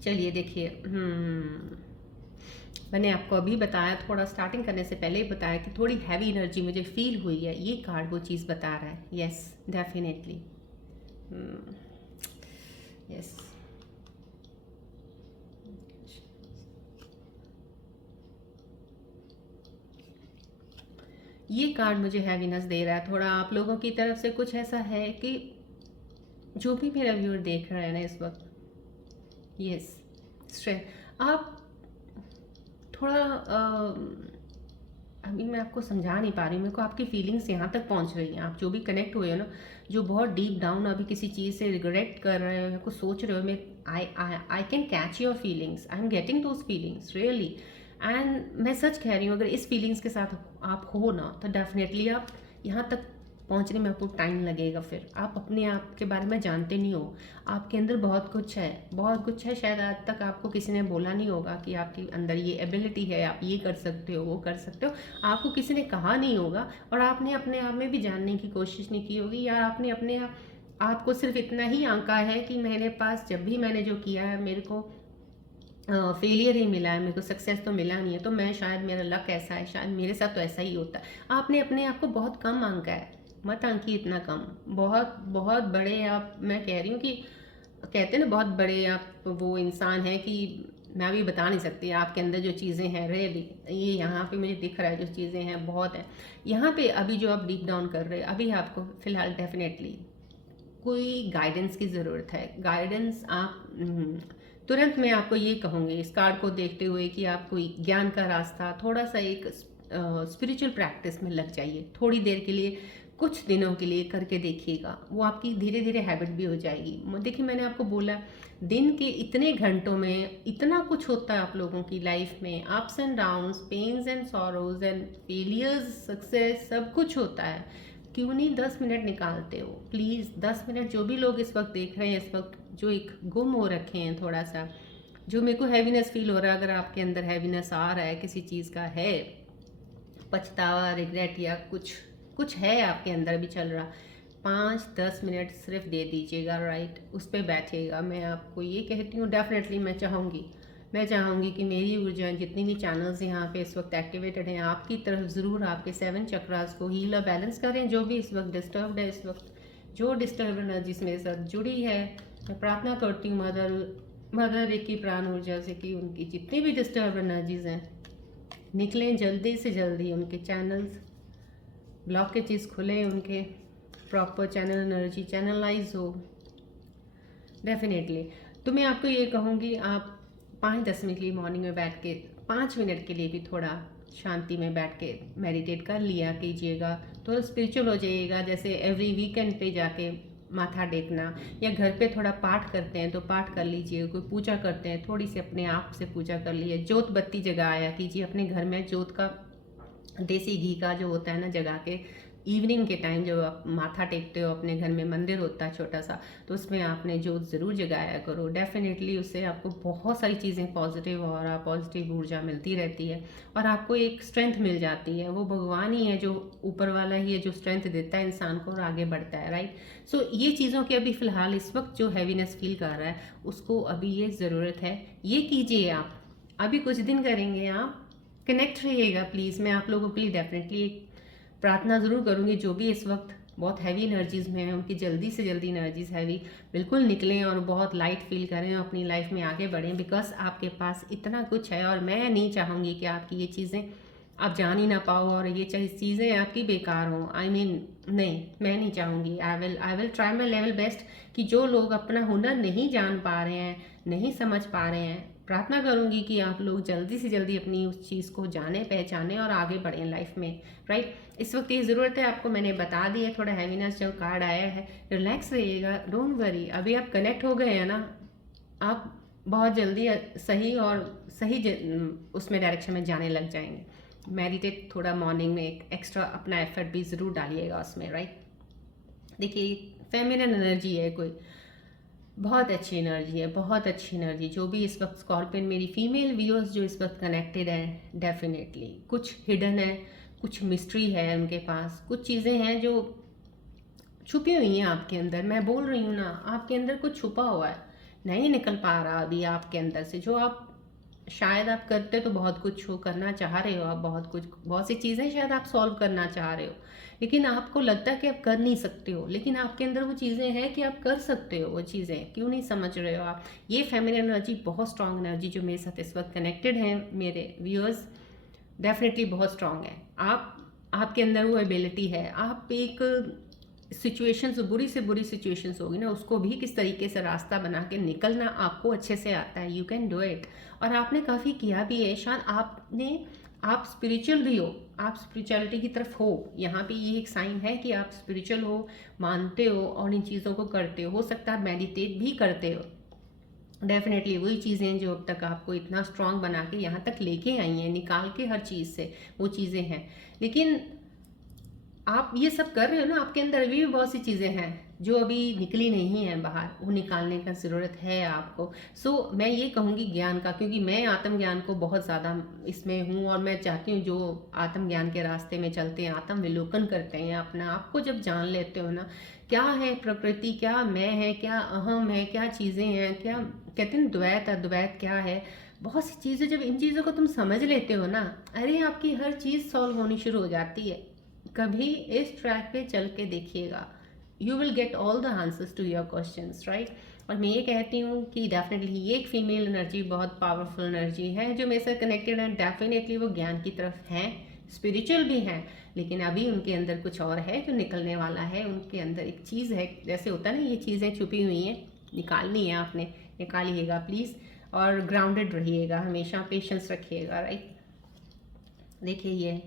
चलिए देखिए, मैंने आपको अभी बताया, थोड़ा स्टार्टिंग करने से पहले ही बताया कि थोड़ी हैवी एनर्जी मुझे फील हुई है, ये कार्ड वो चीज़ बता रहा है। Yes, definitely, yes. ये कार्ड मुझे हैवीनेस दे रहा है थोड़ा, आप लोगों की तरफ से कुछ ऐसा है कि जो भी मेरा व्यूअर देख रहा है ना इस वक्त, यस, स्ट्रेस, आप थोड़ा अभी मैं आपको समझा नहीं पा रही हूँ, मेरे को आपकी फीलिंग्स यहाँ तक पहुँच रही हैं। आप जो भी कनेक्ट हुए हो ना, जो बहुत डीप डाउन अभी किसी चीज़ से रिग्रेट कर रहे हो या कुछ सोच रहे हो, मैं I can catch your feelings, I am getting those feelings really. And मैं सच कह रही हूँ, अगर इस फीलिंग्स के साथ आप हो ना, तो डेफिनेटली आप यहाँ तक पहुँचने में आपको टाइम लगेगा। फिर आप अपने आप के बारे में जानते नहीं हो, आपके अंदर बहुत कुछ है, बहुत कुछ है, शायद आज तक आपको किसी ने बोला नहीं होगा कि आपके अंदर ये एबिलिटी है, आप ये कर सकते हो, वो कर सकते हो, आपको किसी ने कहा नहीं होगा, और आपने अपने आप में भी जानने की कोशिश नहीं की होगी, या आपने अपने आपको सिर्फ इतना ही आंका है कि मेरे पास जब भी मैंने जो किया है मेरे को फेलियर ही मिला है, मेरे को सक्सेस तो मिला नहीं है, तो मैं शायद मेरा लक ऐसा है, शायद मेरे साथ तो ऐसा ही होता है। आपने अपने आप को बहुत कम आंका है, मत आंकी इतना कम। बहुत बहुत बड़े आप, मैं कह रही हूँ कि कहते हैं ना बहुत बड़े आप वो इंसान हैं कि मैं अभी बता नहीं सकती आपके अंदर जो चीज़ें हैं रियली, ये यहाँ पे मुझे दिख रहा है जो चीज़ें हैं बहुत है यहाँ पे। अभी जो आप डीप डाउन कर रहे हैं, अभी आपको फ़िलहाल डेफिनेटली कोई गाइडेंस की ज़रूरत है। गाइडेंस आप तुरंत मैं आपको ये कहूँगी इस कार्ड को देखते हुए कि आप कोई ज्ञान का रास्ता, थोड़ा सा एक स्पिरिचुअल प्रैक्टिस में लग जाइए थोड़ी देर के लिए, कुछ दिनों के लिए करके देखिएगा, वो आपकी धीरे धीरे हैबिट भी हो जाएगी। देखिए मैंने आपको बोला, दिन के इतने घंटों में इतना कुछ होता है आप लोगों की लाइफ में, ups and downs, pains and sorrows and failures, success, सब कुछ होता है। क्यों नहीं 10 मिनट निकालते हो प्लीज़? 10 मिनट, जो भी लोग इस वक्त देख रहे हैं, इस वक्त जो एक गुम हो रखे हैं थोड़ा सा, जो मेरे को हैवीनेस फील हो रहा है, अगर आपके अंदर हैवीनेस आ रहा है, किसी चीज़ का है पछतावा, रिग्रेट, या कुछ कुछ है आपके अंदर भी चल रहा, 5-10 मिनट सिर्फ दे दीजिएगा, राइट? उस पर बैठिएगा। मैं आपको ये कहती हूँ, डेफिनेटली मैं चाहूँगी कि मेरी ऊर्जा, जितनी भी चैनल्स यहाँ पे इस वक्त एक्टिवेटेड हैं, आपकी तरफ ज़रूर आपके 7 चक्रास को हील और बैलेंस करें। जो भी इस वक्त डिस्टर्ब्ड है, इस वक्त जो डिस्टर्ब एनर्जीज मेरे साथ जुड़ी है, मैं प्रार्थना करती हूँ मदर की प्राण ऊर्जा से कि उनकी जितनी भी डिस्टर्ब एनर्जीज हैं निकलें जल्दी से जल्दी, उनके चैनल्स ब्लॉकेजेस खुले, उनके प्रॉपर चैनल एनर्जी चैनलाइज हो डेफिनेटली। तो मैं आपको ये कहूँगी, आप 5-10 मिनट के लिए मॉर्निंग में बैठ के, 5 मिनट के लिए भी थोड़ा शांति में बैठ के मेडिटेट कर लिया कीजिएगा, थोड़ा स्पिरिचुअल हो जाइएगा। जैसे एवरी वीकेंड पे जाके माथा टेकना, या घर पे थोड़ा पाठ करते हैं तो पाठ कर लीजिए, कोई पूजा करते हैं थोड़ी सी अपने आप से पूजा कर लीजिए, जोत बत्ती जगाया कीजिए अपने घर में, जोत का देसी घी का जो होता है ना, जगा के इवनिंग के टाइम जब आप माथा टेकते हो, अपने घर में मंदिर होता है छोटा सा, तो उसमें आपने जोत ज़रूर जगाया करो। डेफिनेटली उससे आपको बहुत सारी चीज़ें पॉजिटिव और पॉजिटिव ऊर्जा मिलती रहती है, और आपको एक स्ट्रेंथ मिल जाती है। वो भगवान ही है, जो ऊपर वाला ही है, जो स्ट्रेंथ देता है इंसान को और आगे बढ़ता है, राइट? सो ये चीज़ों की अभी फ़िलहाल इस वक्त जो हैवीनेस फील कर रहा है, उसको अभी ये ज़रूरत है, ये कीजिए आप। अभी कुछ दिन करेंगे, आप कनेक्ट रहिएगा प्लीज़। मैं आप लोगों के लिए डेफिनेटली प्रार्थना ज़रूर करूँगी, जो भी इस वक्त बहुत हैवी एनर्जीज़ में हैं, उनकी जल्दी से जल्दी एनर्जीज़ हैवी बिल्कुल निकलें और बहुत लाइट फील करें, अपनी लाइफ में आगे बढ़ें, बिकॉज आपके पास इतना कुछ है। और मैं नहीं चाहूँगी कि आपकी ये चीज़ें आप जान ही ना पाओ और ये चीज़ें आपकी बेकार हों। आई मीन नहीं, मैं नहीं चाहूँगी। I will try my level best कि जो लोग अपना हुनर नहीं जान पा रहे हैं, नहीं समझ पा रहे हैं, प्रार्थना करूँगी कि आप लोग जल्दी से जल्दी अपनी उस चीज़ को जाने, पहचाने और आगे बढ़ें लाइफ में, राइट? इस वक्त ये ज़रूरत है आपको, मैंने बता दी है। थोड़ा हैवीनेस जो कार्ड आया है, रिलैक्स रहिएगा, डोंट वरी। अभी आप कनेक्ट हो गए हैं ना, आप बहुत जल्दी सही और सही उसमें डायरेक्शन में जाने लग जाएंगे। मेडिटेट थोड़ा मॉर्निंग में एक एक्स्ट्रा अपना एफर्ट भी ज़रूर डालिएगा उसमें, राइट? देखिए फेमिनिन एनर्जी है कोई, बहुत अच्छी एनर्जी है, बहुत अच्छी एनर्जी। जो भी इस वक्त स्कॉर्पियन, मेरी फीमेल व्यूअर्स जो इस वक्त कनेक्टेड है, डेफिनेटली कुछ हिडन है, कुछ मिस्ट्री है उनके पास, कुछ चीज़ें हैं जो छुपी हुई हैं आपके अंदर। मैं बोल रही हूँ ना, आपके अंदर कुछ छुपा हुआ है, नहीं निकल पा रहा अभी आपके अंदर से, जो आप शायद आप करते तो बहुत कुछ हो, करना चाह रहे हो आप बहुत कुछ, बहुत सी चीज़ें शायद आप सॉल्व करना चाह रहे हो, लेकिन आपको लगता है कि आप कर नहीं सकते हो, लेकिन आपके अंदर वो चीज़ें हैं कि आप कर सकते हो। वो चीज़ें क्यों नहीं समझ रहे हो आप? ये फेमिनिन एनर्जी, बहुत स्ट्रांग एनर्जी जो मेरे साथ इस वक्त कनेक्टेड है, मेरे व्यूअर्स, डेफिनेटली बहुत स्ट्रांग है। आपके अंदर वो एबिलिटी है। आप एक सिचुएशंस, बुरी से बुरी सिचुएशंस होगी ना, उसको भी किस तरीके से रास्ता बना के निकलना आपको अच्छे से आता है। You can do it. और आपने काफ़ी किया भी है, शायद आपने आप स्पिरिचुअल भी हो, आप स्पिरिचुअलिटी की तरफ हो, यहाँ पे ये एक साइन है कि आप स्पिरिचुअल हो, मानते हो और इन चीज़ों को करते हो सकता है मेडिटेट भी करते हो। डेफिनेटली वही चीज़ें जो अब तक आपको इतना स्ट्रांग बना के यहाँ तक लेके आई हैं, निकाल के हर चीज़ से, वो चीज़ें हैं। लेकिन आप ये सब कर रहे हो ना, आपके अंदर अभी भी बहुत सी चीज़ें हैं जो अभी निकली नहीं है बाहर, वो निकालने का ज़रूरत है आपको। मैं ये कहूँगी ज्ञान का, क्योंकि मैं आत्मज्ञान को बहुत ज़्यादा इसमें हूँ और मैं चाहती हूँ जो आत्मज्ञान के रास्ते में चलते हैं, आत्मविलोकन करते हैं, अपना आपको जब जान लेते हो ना, क्या है प्रकृति, क्या मैं है, क्या अहम है, क्या चीज़ें हैं, क्या कहते हैं द्वैत अद्वैत क्या है, बहुत सी चीज़ें, जब इन चीज़ों को तुम समझ लेते हो ना, अरे आपकी हर चीज़ सॉल्व होनी शुरू हो जाती है। कभी इस ट्रैक पे चल के देखिएगा, you will get all the answers to your questions, right. और मैं ये कहती हूँ कि डेफिनेटली ये एक फीमेल एनर्जी बहुत पावरफुल एनर्जी है जो मेरे से कनेक्टेड है, डेफिनेटली वो ज्ञान की तरफ हैं, स्पिरिचुअल भी हैं, लेकिन अभी उनके अंदर कुछ और है जो निकलने वाला है। उनके अंदर एक चीज़ है, जैसे होता है ना, ये चीज़ें छुपी हुई हैं, निकालनी है आपने, निकालिएगा प्लीज़। और ग्राउंडेड रहिएगा, हमेशा पेशेंस रखिएगा, राइट। देखिए ये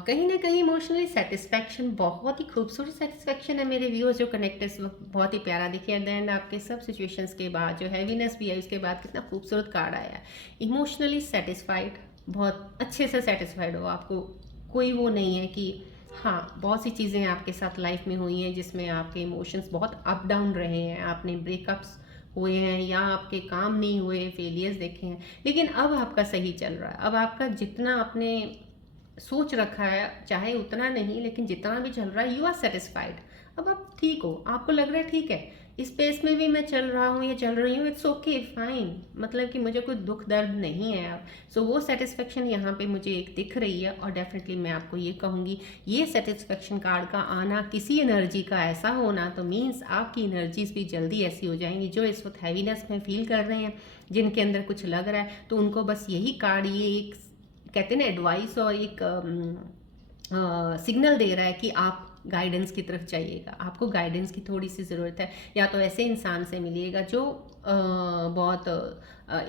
कहीं ना कहीं इमोशनली सेटिस्फैक्शन, बहुत ही खूबसूरत सेटिस्फैक्शन है मेरे व्यूअर्स जो कनेक्ट इस वक्त, बहुत ही प्यारा। देखिए एट द एंड आपके सब सिचुएशंस के बाद जो हैवीनेस भी है उसके बाद कितना खूबसूरत कार्ड आया, इमोशनली सेटिस्फाइड, बहुत अच्छे से सेटिस्फाइड हो। आपको कोई वो नहीं है कि हाँ, बहुत सी चीज़ें आपके साथ लाइफ में हुई हैं जिसमें आपके इमोशंस बहुत अप डाउन रहे हैं, आपने ब्रेकअप्स हुए हैं या आपके काम नहीं हुए, फेलियर्स देखे हैं, लेकिन अब आपका सही चल रहा है। अब आपका जितना आपने सोच रखा है, चाहे उतना नहीं लेकिन जितना भी चल रहा है, यू आर सेटिस्फाइड। अब आप ठीक हो, आपको लग रहा है ठीक है, इस पेस में भी मैं चल रहा हूँ या चल रही हूँ, इट्स ओके फाइन, मतलब कि मुझे कोई दुख दर्द नहीं है अब। वो सेटिस्फेक्शन यहाँ पे मुझे एक दिख रही है। और डेफिनेटली मैं आपको ये कहूँगी, ये सेटिस्फेक्शन कार्ड का आना, किसी एनर्जी का ऐसा होना, तो मीन्स आपकी एनर्जीज भी जल्दी ऐसी हो जाएंगी जो इस वक्त हैवीनेस में फील कर रहे हैं, जिनके अंदर कुछ लग रहा है, तो उनको बस यही कार्ड, ये एक कहते हैं ना एडवाइस और एक सिग्नल दे रहा है कि आप गाइडेंस की तरफ जाइएगा, आपको गाइडेंस की थोड़ी सी ज़रूरत है। या तो ऐसे इंसान से मिलिएगा जो बहुत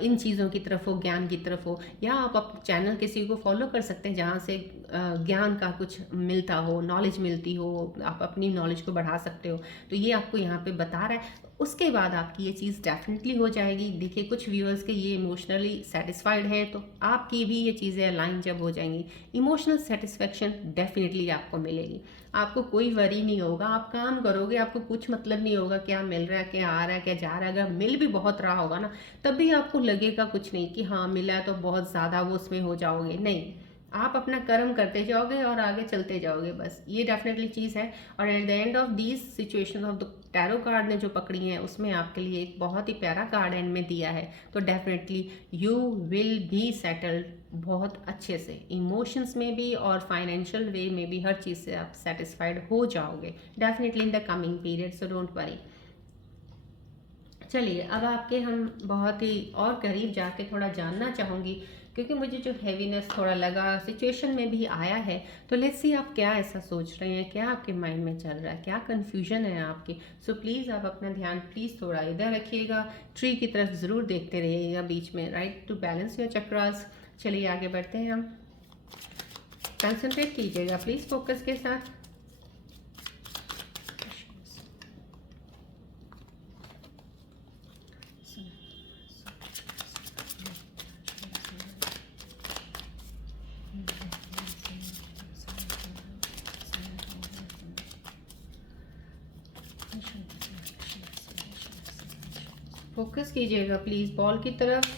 इन चीज़ों की तरफ हो, ज्ञान की तरफ हो, या आप चैनल किसी को फॉलो कर सकते हैं जहाँ से ज्ञान का कुछ मिलता हो, नॉलेज मिलती हो, आप अपनी नॉलेज को बढ़ा सकते हो। तो ये आपको यहाँ पे बता रहा है, उसके बाद आपकी ये चीज़ डेफिनेटली हो जाएगी। देखिए कुछ व्यूअर्स के ये इमोशनली सेटिस्फाइड हैं, तो आपकी भी ये चीज़ें अलाइन जब हो जाएंगी, इमोशनल सेटिस्फेक्शन डेफिनेटली आपको मिलेगी। आपको कोई वरी नहीं होगा, आप काम करोगे, आपको कुछ मतलब नहीं होगा क्या मिल रहा है, क्या आ रहा है, क्या जा रहा है। अगर मिल भी बहुत रहा होगा ना, तब भी आपको लगेगा कुछ नहीं कि हाँ मिला है तो बहुत ज़्यादा वो उसमें हो जाओगे, नहीं, आप अपना कर्म करते जाओगे और आगे चलते जाओगे, बस ये डेफिनेटली चीज़ है। और eight the end of these situation of the tarot card ने जो पकड़ी हैं, उसमें आपके लिए एक बहुत ही प्यारा कार्ड एंड में दिया है। तो definitely you will be settled बहुत अच्छे से, इमोशंस में भी और फाइनेंशियल वे में भी, हर चीज़ से आप सेटिस्फाइड हो जाओगे definitely in the coming period, so don't worry. चलिए अब आपके हम बहुत ही और करीब जाके थोड़ा जानना चाहूँगी, क्योंकि मुझे जो हैवीनेस थोड़ा लगा सिचुएशन में भी आया है। तो लेट्स सी आप क्या ऐसा सोच रहे हैं, क्या आपके माइंड में चल रहा है, क्या कन्फ्यूजन है आपकी। प्लीज़ आप अपना ध्यान प्लीज़ थोड़ा इधर रखिएगा, ट्री की तरफ ज़रूर देखते रहिएगा बीच में, right, to balance your chakras. चलिए आगे बढ़ते हैं हम, कंसंट्रेट कीजिएगा प्लीज़ फोकस के साथ। फोकस कीजिएगा प्लीज़ बॉल की तरफ।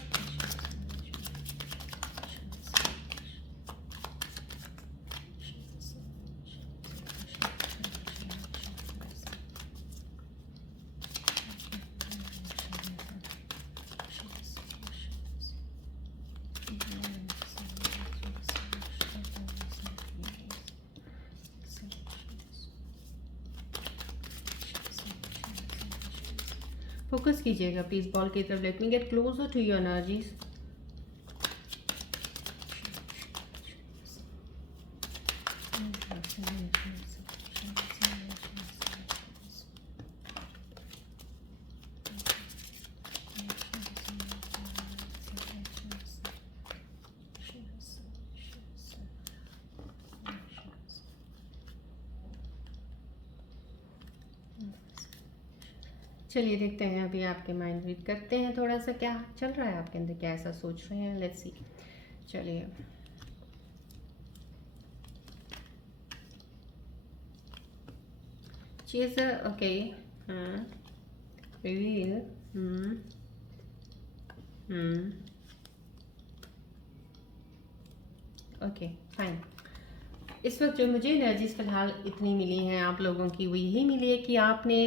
फोकस कीजिएगा प्लीज बॉल की तरफ। Let me get closer to your energies. चलिए देखते हैं, अभी आपके माइंड रीड करते हैं थोड़ा सा क्या चल रहा है आपके अंदर, क्या ऐसा सोच रहे हैं। Let's see. चलिए, चीज़ ओके। हाँ, reveal. Hmm. Hmm. Okay, fine. इस वक्त जो मुझे एनर्जीज फ़िलहाल इतनी मिली हैं आप लोगों की, वो यही मिली है कि आपने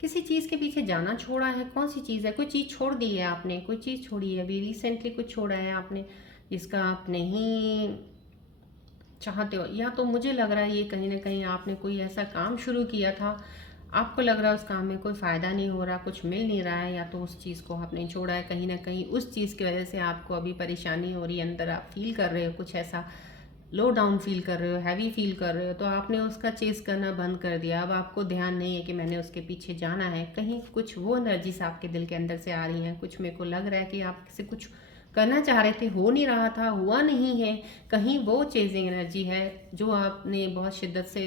किसी चीज़ के पीछे जाना छोड़ा है। कौन सी चीज़ है? कोई चीज़ छोड़ दी है आपने, कोई चीज़ छोड़ी है अभी रिसेंटली, कुछ छोड़ा है आपने जिसका आप नहीं चाहते हो। या तो मुझे लग रहा है ये कहीं ना कहीं आपने कोई ऐसा काम शुरू किया था, आपको लग रहा है उस काम में कोई फ़ायदा नहीं हो रहा, कुछ मिल नहीं रहा है, या तो उस चीज़ को आपने छोड़ा है। कहीं ना कहीं उस चीज़ की वजह से आपको अभी परेशानी हो रही है, अंदर आप फील कर रहे हो कुछ ऐसा, लो डाउन फील कर रहे हो, हैवी फील कर रहे हो, तो आपने उसका चेस करना बंद कर दिया। अब आपको ध्यान नहीं है कि मैंने उसके पीछे जाना है। कहीं कुछ वो एनर्जीज आपके दिल के अंदर से आ रही हैं, कुछ मेरे को लग रहा है कि आप से कुछ करना चाह रहे थे, हो नहीं रहा था, हुआ नहीं है। कहीं वो चेजिंग एनर्जी है जो आपने बहुत शिद्दत से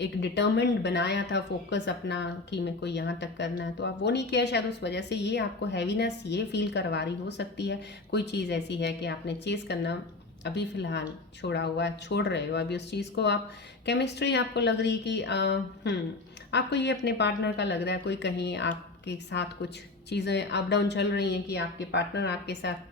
एक डिटर्मिन्ड बनाया था फोकस अपना कि मेरे को यहाँ तक करना है, तो आप वो नहीं किया। शायद उस वजह से ये आपको हैवीनेस ये फील करवा रही हो सकती है। कोई चीज़ ऐसी है कि आपने चेज़ करना अभी फ़िलहाल छोड़ा हुआ है, छोड़ रहे हो अभी उस चीज़ को। आप केमिस्ट्री आपको लग रही कि आपको ये अपने पार्टनर का लग रहा है, कोई कहीं आपके साथ कुछ चीज़ें अप डाउन चल रही हैं कि आपके पार्टनर आपके साथ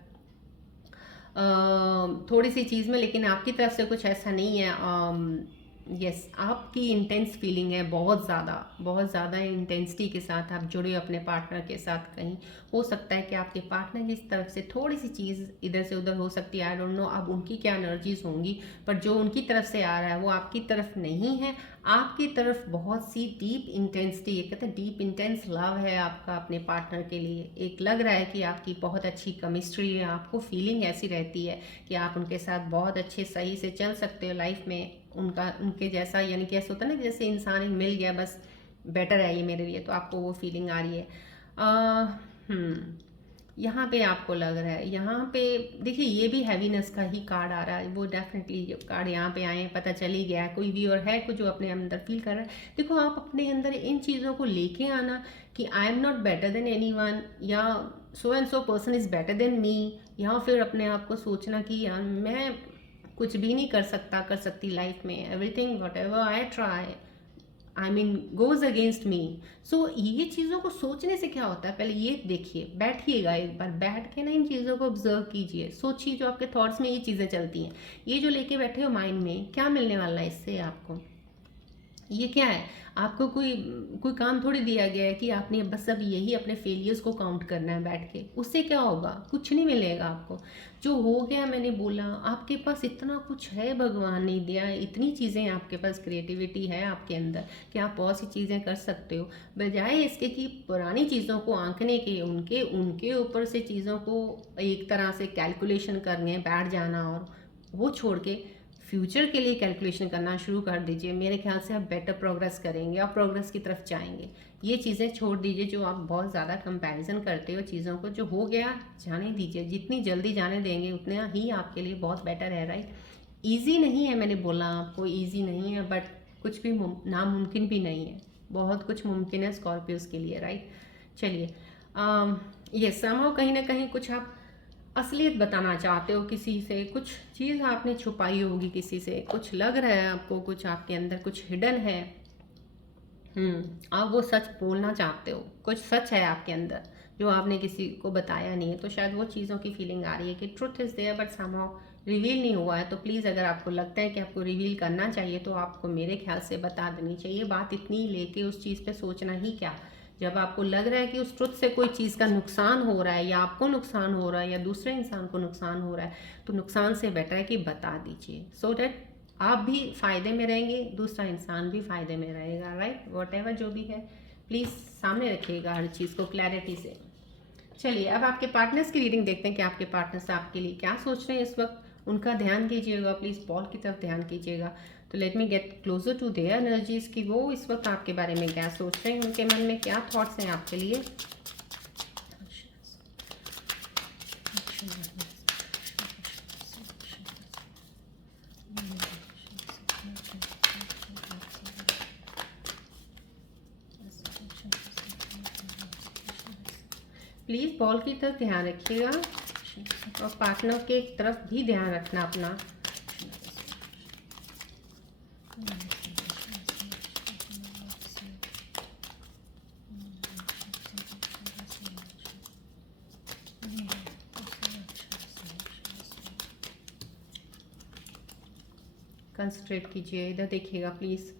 थोड़ी सी चीज़ में, लेकिन आपकी तरफ से कुछ ऐसा नहीं है। यस, आपकी इंटेंस फीलिंग है, बहुत ज़्यादा इंटेंसिटी के साथ आप जुड़े हो अपने पार्टनर के साथ। कहीं हो सकता है कि आपके पार्टनर की तरफ से थोड़ी सी चीज़ इधर से उधर हो सकती है, आई डोंट नो अब उनकी क्या एनर्जीज होंगी, पर जो उनकी तरफ से आ रहा है वो आपकी तरफ नहीं है। आपकी तरफ बहुत सी डीप इंटेंसिटी, कहते हैं डीप इंटेंस लव है आपका अपने पार्टनर के लिए। एक लग रहा है कि आपकी बहुत अच्छी केमिस्ट्री है, आपको फीलिंग ऐसी रहती है कि आप उनके साथ बहुत अच्छे सही से चल सकते हो लाइफ में। उनके जैसा, यानी कि ऐसा होता है ना, जैसे इंसान एक मिल गया बस, बेटर है ये मेरे लिए, तो आपको वो फीलिंग आ रही है। यहाँ पे आपको लग रहा है, यहाँ पे देखिए ये भी हैवीनेस का ही कार्ड आ रहा है। वो डेफिनेटली जो कार्ड यहाँ पे आए हैं, पता चल ही गया है, कोई भी और है कुछ जो अपने अंदर फील कर रहा है। देखो, आप अपने अंदर इन चीज़ों को लेके आना कि I am not better than anyone, या so and so person is better than me, या फिर अपने आप को सोचना कि यार मैं कुछ भी नहीं कर सकता कर सकती लाइफ में, everything whatever I try I mean goes against me. So ये चीज़ों को सोचने से क्या होता है, पहले ये देखिए, बैठिएगा एक बार, बैठ के ना इन चीज़ों को ऑब्जर्व कीजिए, सोचिए जो आपके थॉट्स में ये चीज़ें चलती हैं, ये जो लेके बैठे हो माइंड में, क्या मिलने वाला है इससे आपको? ये क्या है? आपको कोई कोई काम थोड़ी दिया गया है कि आपने बस अब यही अपने फेलियर्स को काउंट करना है बैठ के। उससे क्या होगा? कुछ नहीं मिलेगा आपको। जो हो गया मैंने बोला, आपके पास इतना कुछ है, भगवान ने दिया, इतनी चीज़ें आपके पास, क्रिएटिविटी है आपके अंदर कि आप बहुत सी चीज़ें कर सकते हो। बजाय इसके कि पुरानी चीज़ों को आंकने के, उनके उनके ऊपर से चीज़ों को एक तरह से कैलकुलेशन करने बैठ जाना, और वो छोड़ के फ्यूचर के लिए कैलकुलेशन करना शुरू कर दीजिए। मेरे ख्याल से आप बेटर प्रोग्रेस करेंगे, आप प्रोग्रेस की तरफ जाएंगे। ये चीज़ें छोड़ दीजिए जो आप बहुत ज़्यादा कंपैरिजन करते हो चीज़ों को। जो हो गया जाने दीजिए, जितनी जल्दी जाने देंगे उतना ही आपके लिए बहुत बेटर है, राइट? ईजी नहीं है, मैंने बोला आपको ईजी नहीं है, बट कुछ भी नामुमकिन भी नहीं है। बहुत कुछ मुमकिन है स्कॉर्पियोज के लिए, राइट? चलिए, ये समहाउ कहीं ना कहीं कुछ आप असलियत बताना चाहते हो किसी से, कुछ चीज़ आपने छुपाई होगी किसी से, कुछ लग रहा है आपको, कुछ आपके अंदर कुछ हिडन है। आप वो सच बोलना चाहते हो, कुछ सच है आपके अंदर जो आपने किसी को बताया नहीं है। तो शायद वो चीज़ों की फीलिंग आ रही है कि truth is there but somehow reveal नहीं हुआ है। तो प्लीज़, अगर आपको लगता है कि आपको रिवील करना चाहिए तो आपको मेरे ख्याल से बता देनी चाहिए बात। इतनी लेके उस चीज़ पे सोचना ही क्या, जब आपको लग रहा है कि उस ट्रुथ से कोई चीज़ का नुकसान हो रहा है, या आपको नुकसान हो रहा है, या दूसरे इंसान को नुकसान हो रहा है, तो नुकसान से बेटर है कि बता दीजिए, सो डैट आप भी फ़ायदे में रहेंगे, दूसरा इंसान भी फ़ायदे में रहेगा, राइट? वॉट एवर जो भी है, प्लीज़ सामने रखिएगा हर चीज़ को क्लैरिटी से। चलिए, अब आपके पार्टनर्स की रीडिंग देखते हैं कि आपके पार्टनर्स आपके लिए क्या सोच रहे हैं इस वक्त। उनका ध्यान कीजिएगा प्लीज़, बॉल की तरफ ध्यान कीजिएगा। तो let me get closer to their energies कि वो इस वक्त आपके बारे में क्या सोच रहे हैं, उनके मन में क्या थॉट्स हैं आपके लिए। प्लीज़ बॉल की तरफ ध्यान रखिएगा और पार्टनर के तरफ भी ध्यान रखना अपना। कंसंट्रेट कीजिए, इधर देखिएगा प्लीज़।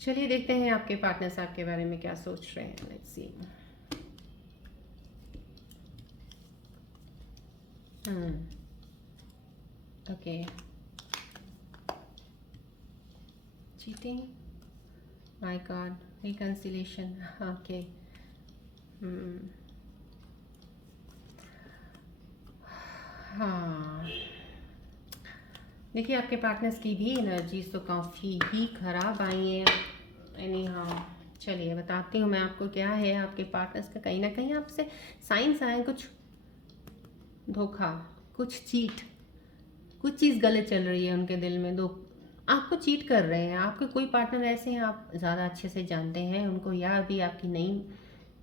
चलिए देखते हैं आपके पार्टनर्स आपके बारे में क्या सोच रहे हैं। Let's C. Okay, cheating, my God, reconciliation. Okay, हाँ, देखिए आपके पार्टनर्स की भी एनर्जीज तो काफ़ी ही ख़राब आई हैं। एनी हाँ, चलिए बताती हूँ मैं आपको क्या है आपके पार्टनर्स का। कहीं ना कहीं आपसे साइंस आए, कुछ धोखा, कुछ चीट, कुछ चीज़ गलत चल रही है उनके दिल में। दो आपको चीट कर रहे हैं। आपके कोई पार्टनर ऐसे हैं आप ज़्यादा अच्छे से जानते हैं उनको, या अभी आपकी नई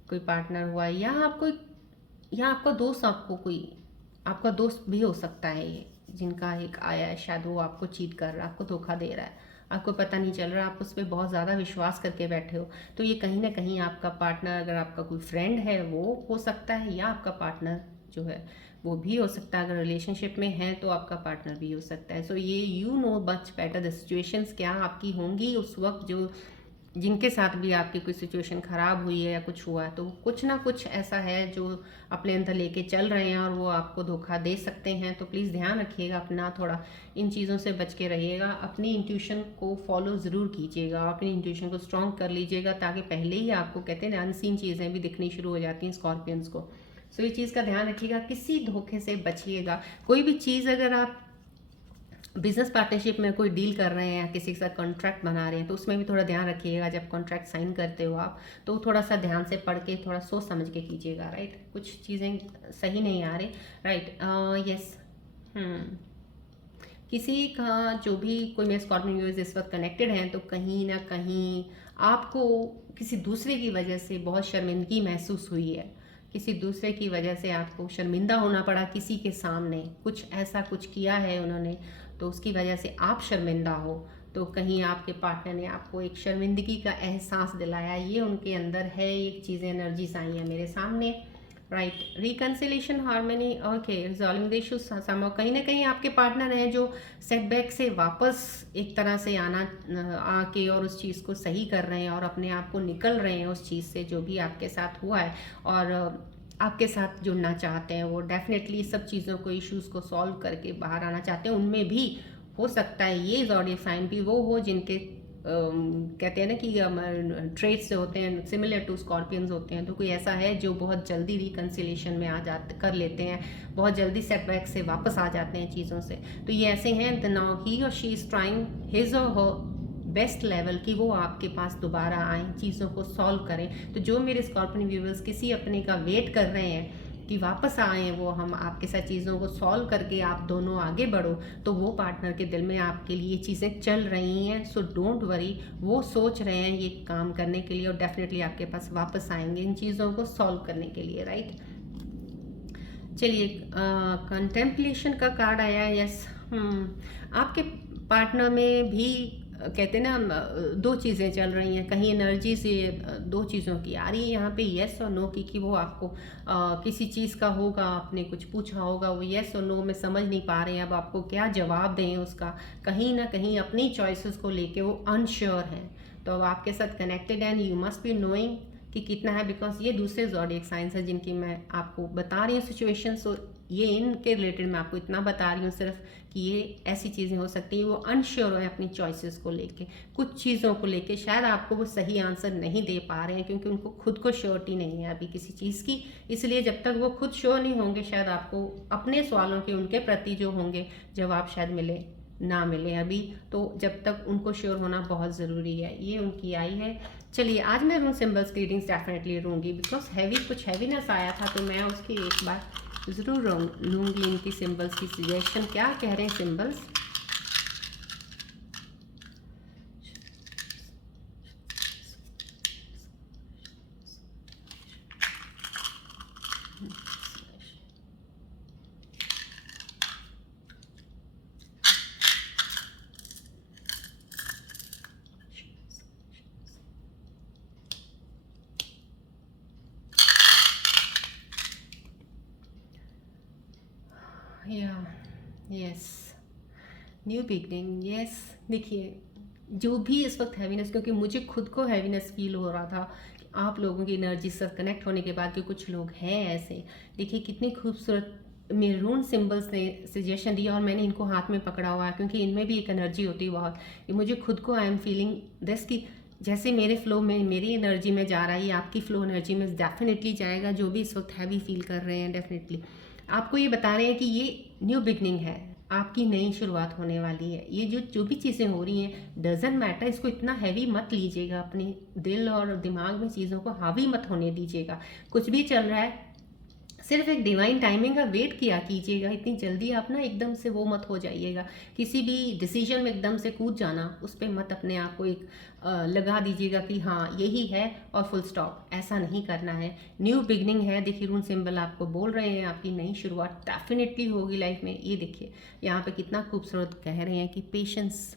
कोई पार्टनर हुआ, या आपको, या आपका दोस्त, आपको कोई आपका दोस्त भी हो सकता है ये, जिनका एक आया है, शायद वो आपको चीट कर रहा है, आपको धोखा दे रहा है, आपको पता नहीं चल रहा, आप उस पर बहुत ज़्यादा विश्वास करके बैठे हो। तो ये कहीं ना कहीं आपका पार्टनर, अगर आपका कोई फ्रेंड है वो हो सकता है, या आपका पार्टनर जो है वो भी हो सकता है। अगर रिलेशनशिप में है तो आपका पार्टनर भी हो सकता है। सो ये you know much better the situations क्या आपकी होंगी उस वक्त, जो जिनके साथ भी आपकी कोई सिचुएशन ख़राब हुई है या कुछ हुआ है, तो कुछ ना कुछ ऐसा है जो अपने अंदर लेके चल रहे हैं और वो आपको धोखा दे सकते हैं। तो प्लीज़ ध्यान रखिएगा अपना, थोड़ा इन चीज़ों से बच के रहिएगा। अपनी इंट्यूशन को फॉलो ज़रूर कीजिएगा, अपनी इंट्यूशन को स्ट्रॉन्ग कर लीजिएगा, ताकि पहले ही आपको, कहते हैं ना, अनसीन चीज़ें भी दिखनी शुरू हो जाती हैं स्कॉर्पियंस को। सो ये चीज़ का ध्यान रखिएगा, किसी धोखे से बचिएगा। कोई भी चीज़, अगर आप बिजनेस पार्टनरशिप में कोई डील कर रहे हैं या किसी के साथ कॉन्ट्रैक्ट बना रहे हैं, तो उसमें भी थोड़ा ध्यान रखिएगा। जब कॉन्ट्रैक्ट साइन करते हो आप, तो थोड़ा सा ध्यान से पढ़ के, थोड़ा सोच समझ के कीजिएगा, राइट। कुछ चीज़ें सही नहीं आ रही, राइट। यस, किसी का जो भी कोई मेरे स्कॉर्पियो व्यूअर्स इस वक्त कनेक्टेड हैं, तो कहीं ना कहीं आपको किसी दूसरे की वजह से बहुत शर्मिंदगी महसूस हुई है। किसी दूसरे की वजह से आपको शर्मिंदा होना पड़ा किसी के सामने, कुछ ऐसा कुछ किया है उन्होंने, तो उसकी वजह से आप शर्मिंदा हो। तो कहीं आपके पार्टनर ने आपको एक शर्मिंदगी का एहसास दिलाया, ये उनके अंदर है, ये चीज़ें एनर्जीज आई हैं मेरे सामने, right. Reconciliation, harmony, okay, resolving the issues. Somehow कहीं ना कहीं आपके पार्टनर हैं जो सेटबैक से वापस एक तरह से आके और उस चीज़ को सही कर रहे हैं और अपने आप को निकल रहे हैं उस चीज़ से जो भी आपके साथ हुआ है, और आपके साथ जुड़ना चाहते हैं। वो डेफिनेटली सब चीज़ों को, इश्यूज़ को सॉल्व करके बाहर आना चाहते हैं। उनमें भी हो सकता है ये ज़ोडिएक साइन भी वो हो जिनके कहते हैं ना कि ट्रेट्स जो होते हैं सिमिलर टू स्कॉर्पियंस होते हैं। तो कोई ऐसा है जो बहुत जल्दी रिकन्सिलेशन में आ जाते कर लेते हैं, बहुत जल्दी सेटबैक से वापस आ जाते हैं चीज़ों से। तो ये ऐसे हैं, द नाउ ही और शी इज़ ट्राइंग हिज और हर बेस्ट लेवल कि वो आपके पास दोबारा आएँ, चीज़ों को सॉल्व करें। तो जो मेरे स्कॉर्पियन व्यूवर्स किसी अपने का वेट कर रहे हैं कि वापस आए, वो हम आपके साथ चीज़ों को सॉल्व करके आप दोनों आगे बढ़ो, तो वो पार्टनर के दिल में आपके लिए चीज़ें चल रही हैं। सो डोंट वरी, वो सोच रहे हैं ये काम करने के लिए और डेफिनेटली आपके पास वापस आएंगे इन चीज़ों को सॉल्व करने के लिए, राइट। चलिए, कंटेम्पलेशन का कार्ड आया। यस, आपके पार्टनर में भी कहते हैं ना दो चीज़ें चल रही हैं, कहीं एनर्जी से दो चीज़ों की आ रही है यहाँ पे, येस और नो की, कि वो आपको किसी चीज़ का होगा, आपने कुछ पूछा होगा, वो येस और नो में समझ नहीं पा रहे हैं अब आपको क्या जवाब दें उसका। कहीं ना कहीं अपनी चॉइसेस को लेके वो अनश्योर हैं। तो अब आपके साथ connected and you must be knowing कि कितना है, बिकॉज ये दूसरे ज़ोडिएक साइंस है जिनकी मैं आपको बता रही हूँ सिचुएशन। सो ये इनके रिलेटेड मैं आपको इतना बता रही हूँ सिर्फ कि ये ऐसी चीज़ें हो सकती हैं, वो अनश्योर है अपनी चॉइसेस को लेके, कुछ चीज़ों को लेके शायद आपको वो सही आंसर नहीं दे पा रहे हैं, क्योंकि उनको खुद को श्योरिटी नहीं है अभी किसी चीज़ की। इसलिए जब तक वो खुद श्योर नहीं होंगे, शायद आपको अपने सवालों के उनके प्रति जो होंगे जवाब शायद मिले ना मिले अभी, तो जब तक उनको श्योर होना बहुत ज़रूरी है। ये उनकी आई है। चलिए आज मैं रून सिंबल्स की रीडिंग्स डेफिनेटली लूँगी, बिकॉज कुछ हैवीनेस आया था, तो मैं उसकी एक बार ज़रूर लूँगी इनकी सिंबल्स की सजेशन, क्या कह रहे हैं सिंबल्स। या यस, न्यू बिगनिंग, यस। देखिए जो भी इस वक्त हैवीनेस, क्योंकि मुझे खुद को हैवीनेस फील हो रहा था कि आप लोगों की एनर्जी से कनेक्ट होने के बाद, कि कुछ लोग हैं ऐसे, देखिए कितनी खूबसूरत मेरून सिंबल्स ने सजेशन दिया, और मैंने इनको हाथ में पकड़ा हुआ है, क्योंकि इनमें भी एक एनर्जी होती है बहुत, कि मुझे खुद को आई एम फीलिंग दिस, कि जैसे मेरे फ्लो में, मेरी एनर्जी में जा रहा है, ये आपकी फ्लो एनर्जी में डेफिनेटली जाएगा। जो भी इस वक्त हैवी फील कर रहे हैं, डेफिनेटली आपको ये बता रहे हैं कि ये न्यू बिगनिंग है, आपकी नई शुरुआत होने वाली है। ये जो जो भी चीज़ें हो रही हैं, डजेंट मैटर, इसको इतना हैवी मत लीजिएगा, अपने दिल और दिमाग में चीज़ों को हावी मत होने दीजिएगा। कुछ भी चल रहा है, सिर्फ एक डिवाइन टाइमिंग का वेट किया कीजिएगा। इतनी जल्दी आप ना एकदम से वो मत हो जाइएगा, किसी भी डिसीजन में एकदम से कूद जाना, उस पर मत अपने आप को एक लगा दीजिएगा कि हाँ यही है और फुल स्टॉप, ऐसा नहीं करना है। न्यू बिगनिंग है, देखिए रून सिंबल आपको बोल रहे हैं आपकी नई शुरुआत डेफिनेटली होगी लाइफ में। ये देखिए यहाँ पे कितना खूबसूरत कह रहे हैं कि पेशेंस,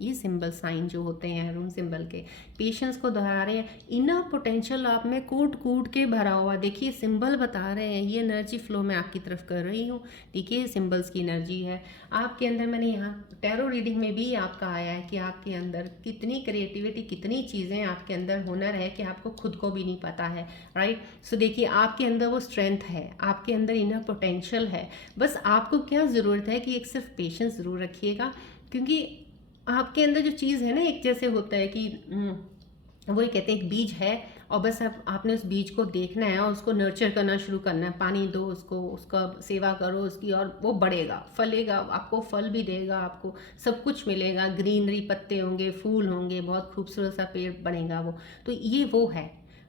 ये सिंबल साइन जो होते हैं रून सिंबल के, पेशेंस को दोहरा रहे हैं। इनर पोटेंशियल आप में कूट कूट के भरा हुआ, देखिए सिंबल बता रहे हैं, ये एनर्जी फ्लो मैं आपकी तरफ कर रही हूँ। देखिए सिंबल्स की एनर्जी है आपके अंदर। मैंने यहाँ टैरो रीडिंग में भी आपका आया है कि आपके अंदर कितनी क्रिएटिविटी, कितनी चीज़ें आपके अंदर हुनर है कि आपको खुद को भी नहीं पता है, राइट। सो देखिए आपके अंदर वो स्ट्रेंथ है, आपके अंदर इनर पोटेंशियल है। बस आपको क्या ज़रूरत है कि एक सिर्फ पेशेंस ज़रूर रखिएगा, क्योंकि आपके अंदर जो चीज़ है ना, एक जैसे होता है कि वही कहते हैं एक बीज है, और बस अब आपने उस बीज को देखना है और उसको नर्चर करना शुरू करना है, पानी दो उसको, उसका सेवा करो उसकी, और वो बढ़ेगा, फलेगा, आपको फल भी देगा, आपको सब कुछ मिलेगा, ग्रीनरी, पत्ते होंगे, फूल होंगे, बहुत खूबसूरत सा पेड़ बनेगा वो। तो ये वो है।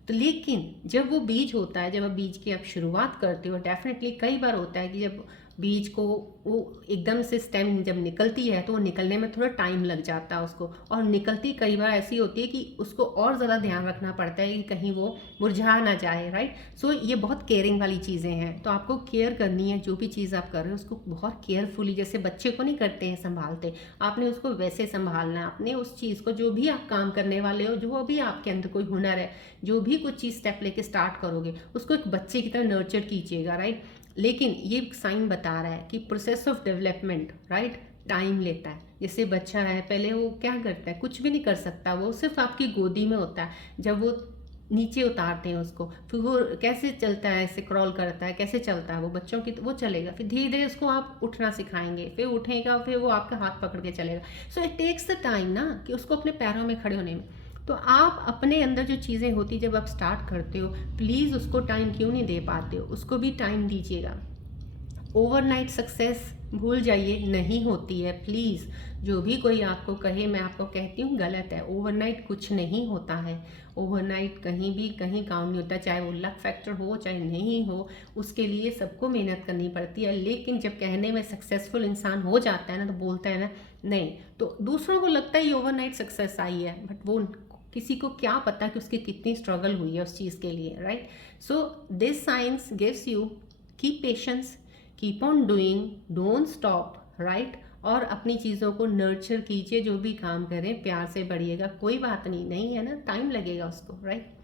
तो लेकिन जब वो बीज होता है, जब आप बीज की आप शुरुआत करते हो, डेफिनेटली कई बार होता है कि जब बीज को वो एकदम से स्टेम जब निकलती है, तो वो निकलने में थोड़ा टाइम लग जाता है उसको, और निकलती कई बार ऐसी होती है कि उसको और ज़्यादा ध्यान रखना पड़ता है कि कहीं वो मुरझा ना जाए, राइट। सो ये बहुत केयरिंग वाली चीज़ें हैं, तो आपको केयर करनी है। जो भी चीज़ आप कर रहे हो उसको बहुत केयरफुली, जैसे बच्चे को नहीं करते हैं संभालते, आपने उसको वैसे संभालना है। आपने उस चीज़ को, जो भी आप काम करने वाले हो, जो भी आपके अंदर कोई हुनर है, जो भी कुछ चीज़ स्टेप लेके स्टार्ट करोगे, उसको एक बच्चे की तरह नर्चर कीजिएगा, राइट। लेकिन ये साइन बता रहा है कि process of development, right, time लेता है। जैसे बच्चा है, पहले वो क्या करता है, कुछ भी नहीं कर सकता, वो सिर्फ आपकी गोदी में होता है। जब वो नीचे उतारते हैं उसको, फिर वो कैसे चलता है, ऐसे क्रॉल करता है, कैसे चलता है वो बच्चों की, वो चलेगा, फिर धीरे धीरे उसको आप उठना सिखाएंगे, फिर उठेगा, फिर वो आपका हाथ पकड़ के चलेगा। So it takes the time ना, कि उसको अपने पैरों में खड़े होने में। तो आप अपने अंदर जो चीज़ें होती, जब आप स्टार्ट करते हो, प्लीज़ उसको टाइम क्यों नहीं दे पाते हो, उसको भी टाइम दीजिएगा। ओवरनाइट सक्सेस भूल जाइए, नहीं होती है। प्लीज़ जो भी कोई आपको कहे, मैं आपको कहती हूँ गलत है। ओवरनाइट कुछ नहीं होता है, ओवरनाइट कहीं भी कहीं काम नहीं होता, चाहे वो लक फैक्टर हो चाहे नहीं हो, उसके लिए सबको मेहनत करनी पड़ती है। लेकिन जब कहने में सक्सेसफुल इंसान हो जाता है ना, तो बोलता है ना नहीं, तो दूसरों को लगता है ये ओवरनाइट सक्सेस आई है, बट वो किसी को क्या पता कि उसकी कितनी स्ट्रगल हुई है उस चीज़ के लिए, right. So this science gives you keep patience, keep on doing, don't stop, right. और अपनी चीज़ों को नर्चर कीजिए, जो भी काम करें प्यार से बढ़िएगा, कोई बात नहीं, नहीं है ना, टाइम लगेगा उसको, राइट।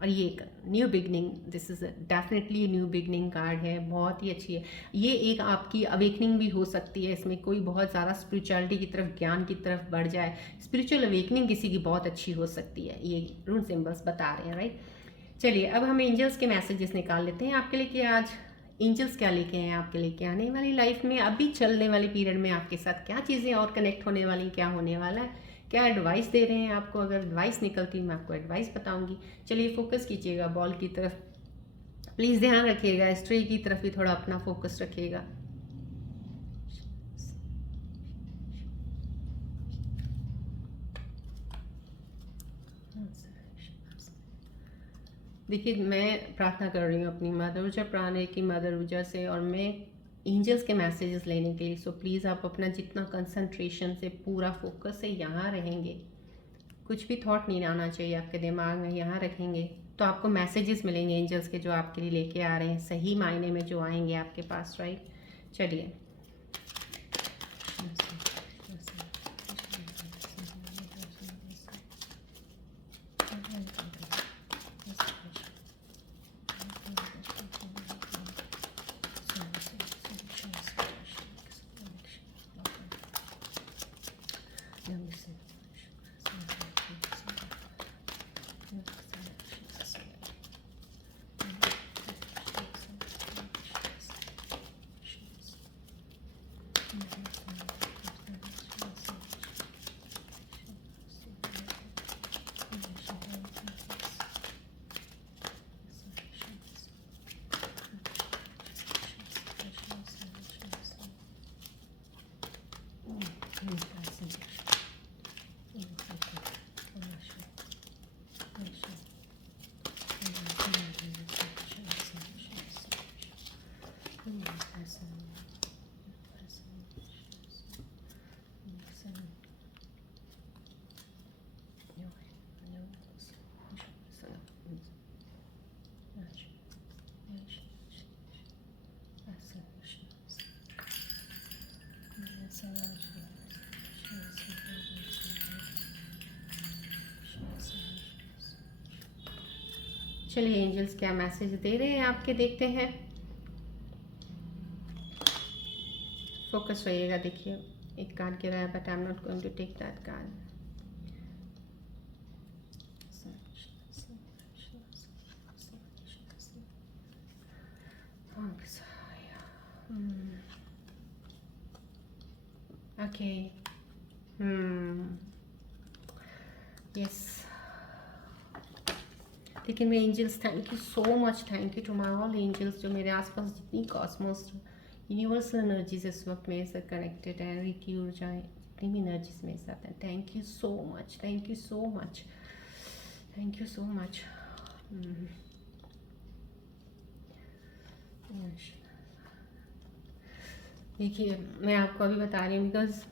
और ये new beginning, this is definitely new beginning card है, बहुत ही अच्छी है। ये एक आपकी अवेकनिंग भी हो सकती है, इसमें कोई बहुत ज़्यादा स्पिरिचुअलिटी की तरफ, ज्ञान की तरफ बढ़ जाए, स्पिरिचुअल अवेकनिंग किसी की बहुत अच्छी हो सकती है, ये रून सिंबल्स बता रहे हैं, राइट। चलिए अब हम एंजल्स के मैसेजेस निकाल लेते हैं आपके लिए कि आज एंजल्स क्या लेके हैं आपके लिए, क्या आने वाली लाइफ में, अभी चलने वाले पीरियड में आपके साथ क्या चीज़ें और कनेक्ट होने वाली, क्या होने वाला है, क्या एडवाइस दे रहे हैं आपको। अगर एडवाइस निकलती मैं आपको एडवाइस बताऊंगी। चलिए फोकस कीजिएगा बॉल की तरफ, प्लीज़ ध्यान रखिएगा, स्ट्रे की तरफ भी थोड़ा अपना फोकस रखिएगा। देखिए, मैं प्रार्थना कर रही हूँ अपनी मदर ऊर्जा प्राणे की मदर ऊर्जा से, और मैं एंजल्स के मैसेजेस लेने के लिए। सो प्लीज़ आप अपना जितना कंसंट्रेशन से, पूरा फोकस से यहाँ रहेंगे, कुछ भी थॉट नहीं आना चाहिए आपके दिमाग में, यहाँ रखेंगे तो आपको मैसेजेस मिलेंगे एंजल्स के, जो आपके लिए लेके आ रहे हैं, सही मायने में जो आएंगे आपके पास, राइट। चलिए, चलिए एंजल्स क्या मैसेज दे रहे हैं आपके, देखते हैं। फोकस रहिएगा। देखिए, एक कार्ड गिरा है, but I am not going to take that card. Okay, yes. लेकिन मैं angels, thank you so much, thank you to my all angels, जो मेरे आसपास जितनी कॉस्मोस यूनिवर्सल एनर्जीज इस वक्त मेरे साथ कनेक्टेड है, रीति ऊर्जाएं, जितनी भी एनर्जीज मेरे साथ हैं, thank you so much, thank you so much, thank you so much. देखिए, मैं आपको अभी बता रही हूँ, बिकॉज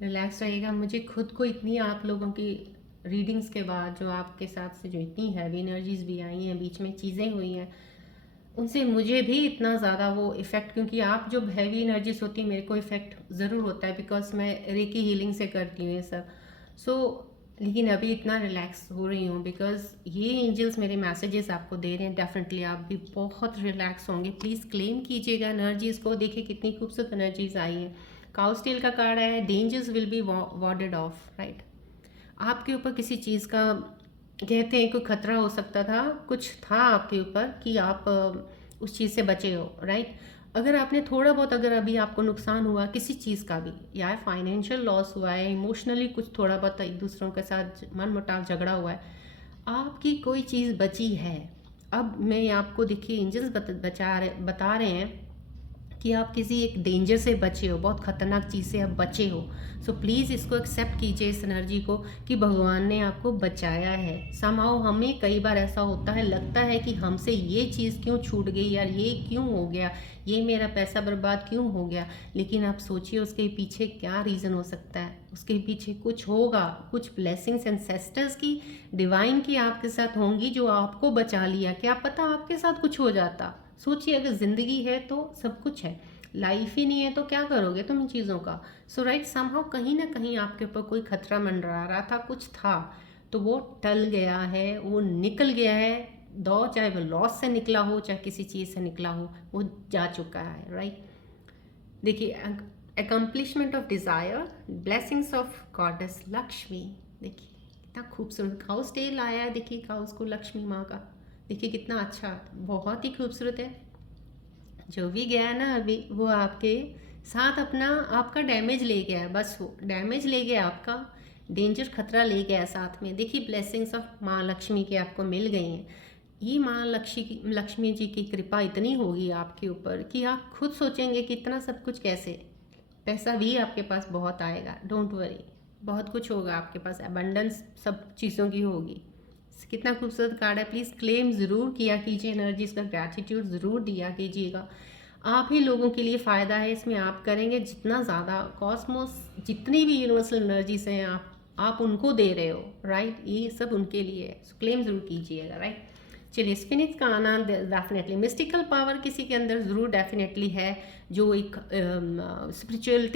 रिलैक्स रहिएगा। मुझे खुद को इतनी आप लोगों की रीडिंग्स के बाद, जो आपके साथ से जो इतनी हैवी एनर्जीज भी आई हैं, बीच में चीज़ें हुई हैं, उनसे मुझे भी इतना ज़्यादा वो इफ़ेक्ट, क्योंकि आप जो हैवी एनर्जीज होती है, मेरे को इफ़ेक्ट ज़रूर होता है, बिकॉज मैं रेकी हीलिंग से करती हूँ ये सब। सो लेकिन अभी इतना रिलैक्स हो रही हूँ, बिकॉज ये एंजल्स मेरे मैसेजेस आपको दे रहे हैं। डेफिनेटली आप भी बहुत रिलैक्स होंगे। प्लीज़ क्लेम कीजिएगा एनर्जीज़ को। देखिए कितनी खूबसूरत एनर्जीज आई हैं। काउ स्टील का कार्ड है, dangers will be warded off, right. आपके ऊपर किसी चीज़ का, कहते हैं कोई खतरा हो सकता था, कुछ था आपके ऊपर कि आप उस चीज़ से बचे हो, राइट। अगर आपने थोड़ा बहुत, अगर अभी आपको नुकसान हुआ किसी चीज़ का भी, या फाइनेंशियल लॉस हुआ है, इमोशनली कुछ थोड़ा बहुत एक दूसरों के साथ मन मुटाव झगड़ा हुआ है, आपकी कोई चीज़ बची है। अब मैं आपको, देखिए एंजल्स बता रहे हैं कि आप किसी एक डेंजर से बचे हो, बहुत खतरनाक चीज़ से आप बचे हो। सो प्लीज़ इसको एक्सेप्ट कीजिए, इस एनर्जी को, कि भगवान ने आपको बचाया है। समहाउ हमें कई बार ऐसा होता है, लगता है कि हमसे ये चीज़ क्यों छूट गई यार, ये क्यों हो गया, ये मेरा पैसा बर्बाद क्यों हो गया। लेकिन आप सोचिए उसके पीछे क्या रीज़न हो सकता है। उसके पीछे कुछ होगा, कुछ ब्लेसिंग्स एंसेस्टर्स की, डिवाइन की आपके साथ होंगी, जो आपको बचा लिया। क्या पता आपके साथ कुछ हो जाता। सोचिए, अगर ज़िंदगी है तो सब कुछ है, लाइफ ही नहीं है तो क्या करोगे तुम इन चीज़ों का। सो राइट, समहाउ कहीं ना कहीं आपके ऊपर कोई खतरा मंडरा रहा था, कुछ था, तो वो टल गया है, वो निकल गया है। दो, चाहे वो लॉस से निकला हो, चाहे किसी चीज़ से निकला हो, वो जा चुका है, राइट। देखिए, accomplishment of desire, blessings of goddess Lakshmi. देखिए कितना खूबसूरत काउस टेल आया है। देखिए काउस को लक्ष्मी माँ का, देखिए कितना अच्छा, बहुत ही खूबसूरत है। जो भी गया ना अभी, वो आपके साथ अपना, आपका डैमेज ले गया है, बस वो डैमेज ले गया, आपका डेंजर, खतरा ले गया है साथ में। देखिए ब्लेसिंग्स ऑफ माँ लक्ष्मी की आपको मिल गई हैं। ये माँ लक्ष्मी जी की कृपा इतनी होगी आपके ऊपर कि आप खुद सोचेंगे कि इतना सब कुछ कैसे। पैसा भी आपके पास बहुत आएगा, डोंट वरी, बहुत कुछ होगा आपके पास, अबंडेंस सब चीज़ों की होगी। कितना खूबसूरत कार्ड है। प्लीज़ क्लेम ज़रूर किया कीजिए एनर्जीज़ का, ग्रैटिट्यूड ज़रूर दिया कीजिएगा। आप ही लोगों के लिए फ़ायदा है इसमें, आप करेंगे जितना ज़्यादा, कॉस्मोस जितनी भी यूनिवर्सल एनर्जीज हैं आप उनको दे रहे हो, राइट, ये सब उनके लिए है। सो क्लेम ज़रूर कीजिएगा, राइट। चलिए, स्पिनिक्स का आना डेफिनेटली मिस्टिकल पावर किसी के अंदर ज़रूर डेफिनेटली है, जो एक स्पिरिचुअल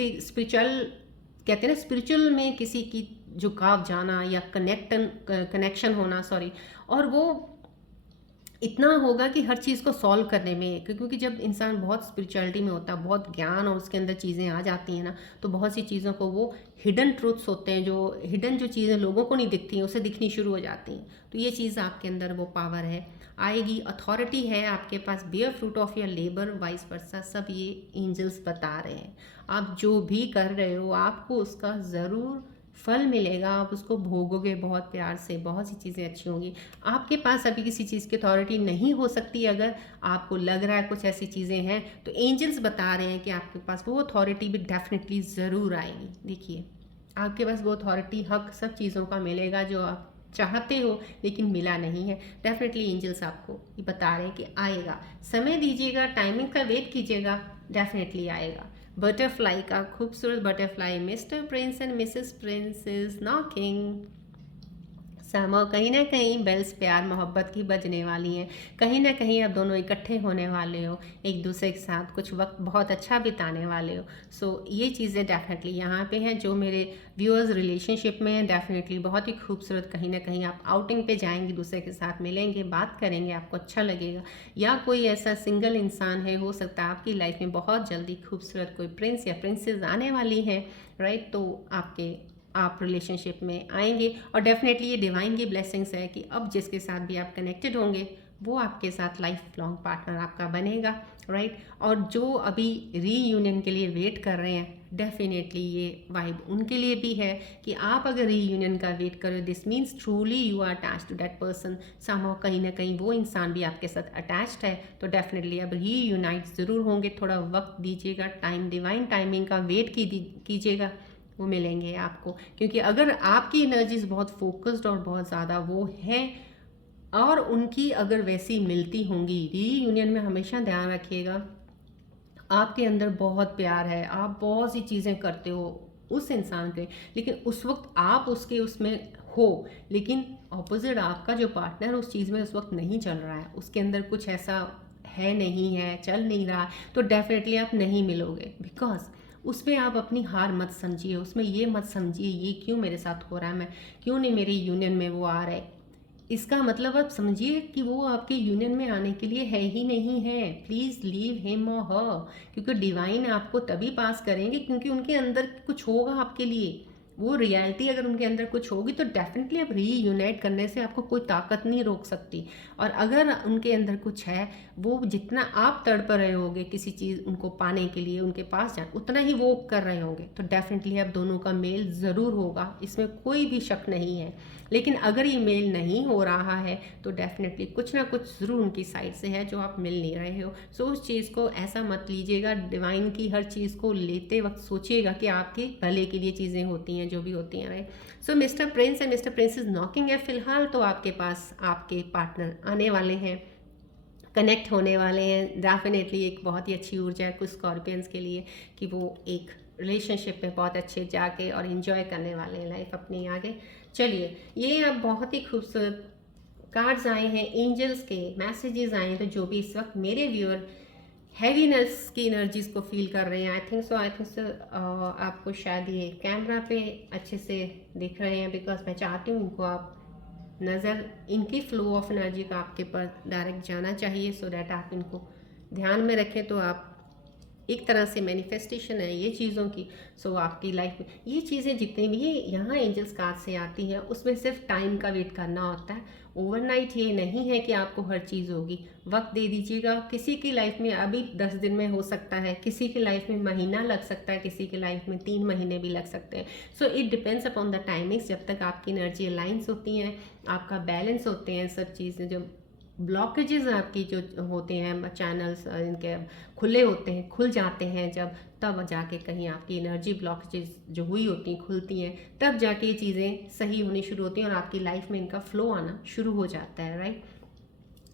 कहते हैं ना, स्पिरिचुअल में किसी की झुकाव जाना या कनेक्शन होना, सॉरी, और वो इतना होगा कि हर चीज़ को सॉल्व करने में, क्योंकि जब इंसान बहुत स्पिरिचुअलिटी में होता है, बहुत ज्ञान और उसके अंदर चीज़ें आ जाती हैं ना, तो बहुत सी चीज़ों को वो हिडन ट्रूथ्स होते हैं, जो हिडन जो चीज़ें लोगों को नहीं दिखती हैं उसे दिखनी शुरू हो जाती हैं। तो ये चीज़ आपके अंदर वो पावर है, आएगी। अथॉरिटी है आपके पास, bear fruit of your labour, vice versa, सब ये एंजल्स बता रहे हैं। आप जो भी कर रहे हो आपको उसका ज़रूर फल मिलेगा, आप उसको भोगोगे बहुत प्यार से, बहुत सी चीज़ें अच्छी होंगी। आपके पास अभी किसी चीज़ की अथॉरिटी नहीं हो सकती, अगर आपको लग रहा है कुछ ऐसी चीज़ें हैं, तो एंजल्स बता रहे हैं कि आपके पास वो अथॉरिटी भी डेफिनेटली ज़रूर आएगी। देखिए, आपके पास वो अथॉरिटी, हक सब चीज़ों का मिलेगा जो आप चाहते हो लेकिन मिला नहीं है। डेफिनेटली एंजल्स आपको ये बता रहे हैं कि आएगा। समय दीजिएगा, टाइमिंग का वेट कीजिएगा, डेफिनेटली आएगा। बटरफ्लाई का खूबसूरत butterfly, mister Prince and Mrs Prince is knocking. Summer, कहीं ना कहीं बेल्स प्यार मोहब्बत की बजने वाली हैं, कहीं ना कहीं आप दोनों इकट्ठे होने वाले हो, एक दूसरे के साथ कुछ वक्त बहुत अच्छा बिताने वाले हो। सो ये चीज़ें डेफिनेटली यहाँ पे हैं। जो मेरे व्यूअर्स रिलेशनशिप में हैं, डेफिनेटली बहुत ही खूबसूरत, कहीं ना कहीं आप आउटिंग पे जाएंगे, दूसरे के साथ मिलेंगे, बात करेंगे, आपको अच्छा लगेगा। या कोई ऐसा सिंगल इंसान है, हो सकता है आपकी लाइफ में बहुत जल्दी खूबसूरत कोई प्रिंस या प्रिंसेस आने वाली हैं, राइट। तो आप रिलेशनशिप में आएंगे और डेफिनेटली ये डिवाइन की ब्लेसिंग्स है कि अब जिसके साथ भी आप कनेक्टेड होंगे वो आपके साथ लाइफ लॉन्ग पार्टनर आपका बनेगा, राइट। और जो अभी रीयूनियन के लिए वेट कर रहे हैं, डेफिनेटली ये वाइब उनके लिए भी है कि आप अगर रीयूनियन का वेट करो, this means truly you are attached to that person, somehow कहीं ना कहीं वो इंसान भी आपके साथ अटैच्ड है। तो डेफिनेटली अब रीयूनाइट ज़रूर होंगे, थोड़ा वक्त दीजिएगा, टाइम, डिवाइन टाइमिंग का वेट कीजिएगा, वो मिलेंगे आपको। क्योंकि अगर आपकी एनर्जीज बहुत फोकस्ड और बहुत ज़्यादा वो हैं, और उनकी अगर वैसी मिलती होंगी, रीयूनियन में हमेशा ध्यान रखिएगा, आपके अंदर बहुत प्यार है, आप बहुत सी चीज़ें करते हो उस इंसान के, लेकिन उस वक्त आप उसके उसमें हो, लेकिन ऑपोजिट आपका जो पार्टनर उस चीज़ में उस वक्त नहीं चल रहा है, उसके अंदर कुछ ऐसा है, नहीं है, चल नहीं रहा, तो डेफिनेटली आप नहीं मिलोगे। बिकॉज उसमें आप अपनी हार मत समझिए, उसमें ये मत समझिए ये क्यों मेरे साथ हो रहा है, मैं क्यों नहीं मेरी यूनियन में वो आ रहे। इसका मतलब आप समझिए कि वो आपके यूनियन में आने के लिए है ही नहीं है। प्लीज़ लीव हिम और हर, क्योंकि डिवाइन आपको तभी पास करेंगे क्योंकि उनके अंदर कुछ होगा आपके लिए। वो रियलिटी अगर उनके अंदर कुछ होगी तो डेफिनेटली अब रीयूनाइट करने से आपको कोई ताकत नहीं रोक सकती। और अगर उनके अंदर कुछ है, वो जितना आप तड़प रहे होगे किसी चीज़ उनको पाने के लिए, उनके पास जाए, उतना ही वो कर रहे होंगे। तो डेफिनेटली अब दोनों का मेल ज़रूर होगा, इसमें कोई भी शक नहीं है। लेकिन अगर ये मेल नहीं हो रहा है तो डेफिनेटली कुछ ना कुछ ज़रूर उनकी साइड से है जो आप मिल नहीं रहे हो। सो उस चीज़ को ऐसा मत लीजिएगा, डिवाइन की हर चीज़ को लेते वक्त सोचिएगा कि आपके भले के लिए चीज़ें होती हैं जो भी होती हैं, right. So mister Prince and mister Prince is knocking है। फिलहाल तो आपके पास आपके पार्टनर आने वाले हैं, कनेक्ट होने वाले हैं। डेफिनेटली एक बहुत ही अच्छी ऊर्जा है कुछ स्कॉर्पियंस के लिए कि वो एक रिलेशनशिप में बहुत अच्छे जाके और इन्जॉय करने वाले हैं लाइफ अपनी आगे। चलिए, ये अब बहुत ही खूबसूरत कार्ड्स आए हैं, एंजल्स के मैसेजेस आए हैं। तो जो भी इस वक्त मेरे व्यूअर हैवीनेस की एनर्जीज को फील कर रहे हैं, आई थिंक सो आपको शायद ये कैमरा पे अच्छे से दिख रहे हैं, बिकॉज मैं चाहती हूँ इनको आप नज़र, इनकी फ्लो ऑफ एनर्जी का आपके पास डायरेक्ट जाना चाहिए, सो डैट आप इनको ध्यान में रखें। तो आप एक तरह से मैनिफेस्टेशन है ये चीज़ों की। सो आपकी लाइफ में ये चीज़ें जितनी भी ये यहाँ एंजल्स कार्ड से आती हैं, उसमें सिर्फ टाइम का वेट करना होता है। ओवरनाइट ये नहीं है कि आपको हर चीज़ होगी, वक्त दे दीजिएगा। किसी की लाइफ में अभी 10 दिन में हो सकता है, किसी की लाइफ में महीना लग सकता है, किसी की लाइफ में 3 महीने भी लग सकते हैं। So it depends upon the timings. जब तक आपकी एनर्जी अलाइंस होती हैं, आपका बैलेंस होते हैं, सब चीज़ें जब ब्लॉकेजेस आपकी जो होते हैं चैनल्स इनके खुले होते हैं, खुल जाते हैं जब, तब जाके कहीं आपकी एनर्जी ब्लॉकेजेस जो हुई होती हैं खुलती हैं, तब जाके ये चीज़ें सही होनी शुरू होती हैं और आपकी लाइफ में इनका फ्लो आना शुरू हो जाता है, राइट।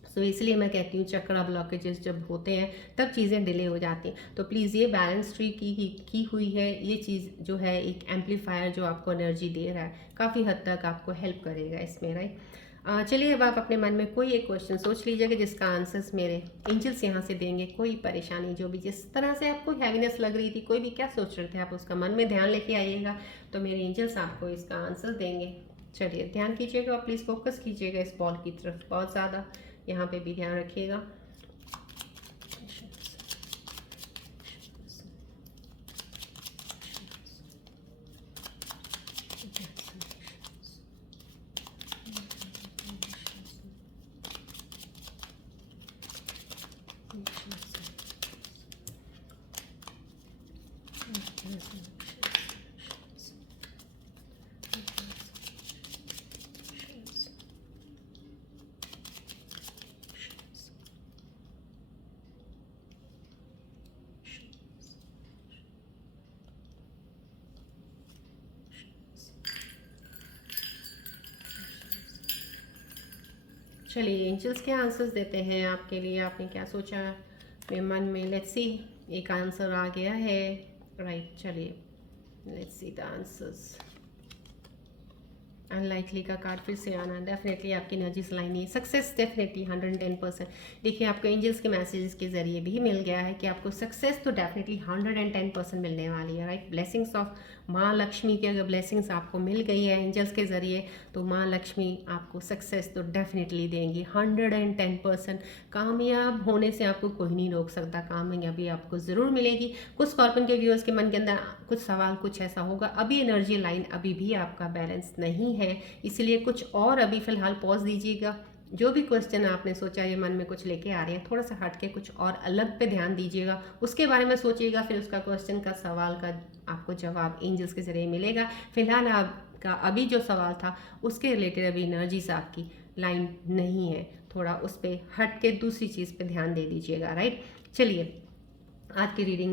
सो इसलिए मैं कहती हूँ चक्रा ब्लॉकेजेस जब होते हैं तब चीज़ें डिले हो जाती हैं। तो प्लीज़ ये बैलेंस ट्री की हुई है ये चीज़ जो है, एक एम्पलीफायर जो आपको एनर्जी दे रहा है, काफ़ी हद तक आपको हेल्प करेगा इसमें, राइट। चलिए अब आप अपने मन में कोई एक क्वेश्चन सोच लीजिएगा जिसका आंसर्स मेरे एंजल्स यहाँ से देंगे। कोई परेशानी जो भी, जिस तरह से आपको हैवीनेस लग रही थी, कोई भी क्या सोच रहे थे आप, उसका मन में ध्यान लेके आइएगा, तो मेरे एंजल्स आपको इसका आंसर देंगे। चलिए ध्यान कीजिएगा, प्लीज़ फोकस कीजिएगा इस बॉल की तरफ बहुत ज़्यादा, यहाँ पे भी ध्यान रखिएगा। चलिए एंजल्स के आंसर्स देते हैं आपके लिए। आपने क्या सोचा अपने मन में? लेट्स सी, एक आंसर आ गया है, राइट। चलिए let's see the answers. Unlikely का कार्ड फिर से आना, डेफिनेटली आपकी एनर्जीज लाइन है, सक्सेस डेफिनेटली 110%। देखिए आपको एंजल्स के मैसेजेस के जरिए भी मिल गया है कि आपको सक्सेस तो डेफिनेटली 110% मिलने वाली है, राइट। ब्लेसिंग्स ऑफ माँ लक्ष्मी की अगर ब्लेसिंग्स आपको मिल गई है एंजल्स के ज़रिए, तो माँ लक्ष्मी आपको सक्सेस तो डेफिनेटली देंगी 110%। कामयाब होने से आपको कोई नहीं रोक सकता, कामयाबी आपको ज़रूर मिलेगी। कुछ स्कॉर्पियन के व्यूअर्स के मन के अंदर कुछ सवाल कुछ ऐसा होगा, अभी एनर्जी लाइन अभी भी आपका बैलेंस नहीं है, इसलिए कुछ और अभी फ़िलहाल पॉज दीजिएगा। जो भी क्वेश्चन आपने सोचा ये मन में कुछ लेके आ रहे हैं, थोड़ा सा हट के कुछ और अलग पे ध्यान दीजिएगा, उसके बारे में सोचिएगा, फिर उसका क्वेश्चन का सवाल का आपको जवाब एंजल्स के ज़रिए मिलेगा। फिलहाल आपका अभी जो सवाल था उसके रिलेटेड अभी एनर्जीज आपकी लाइन नहीं है, थोड़ा उस पर हट के दूसरी चीज़ पे ध्यान दे दीजिएगा, राइट। चलिए आज की रीडिंग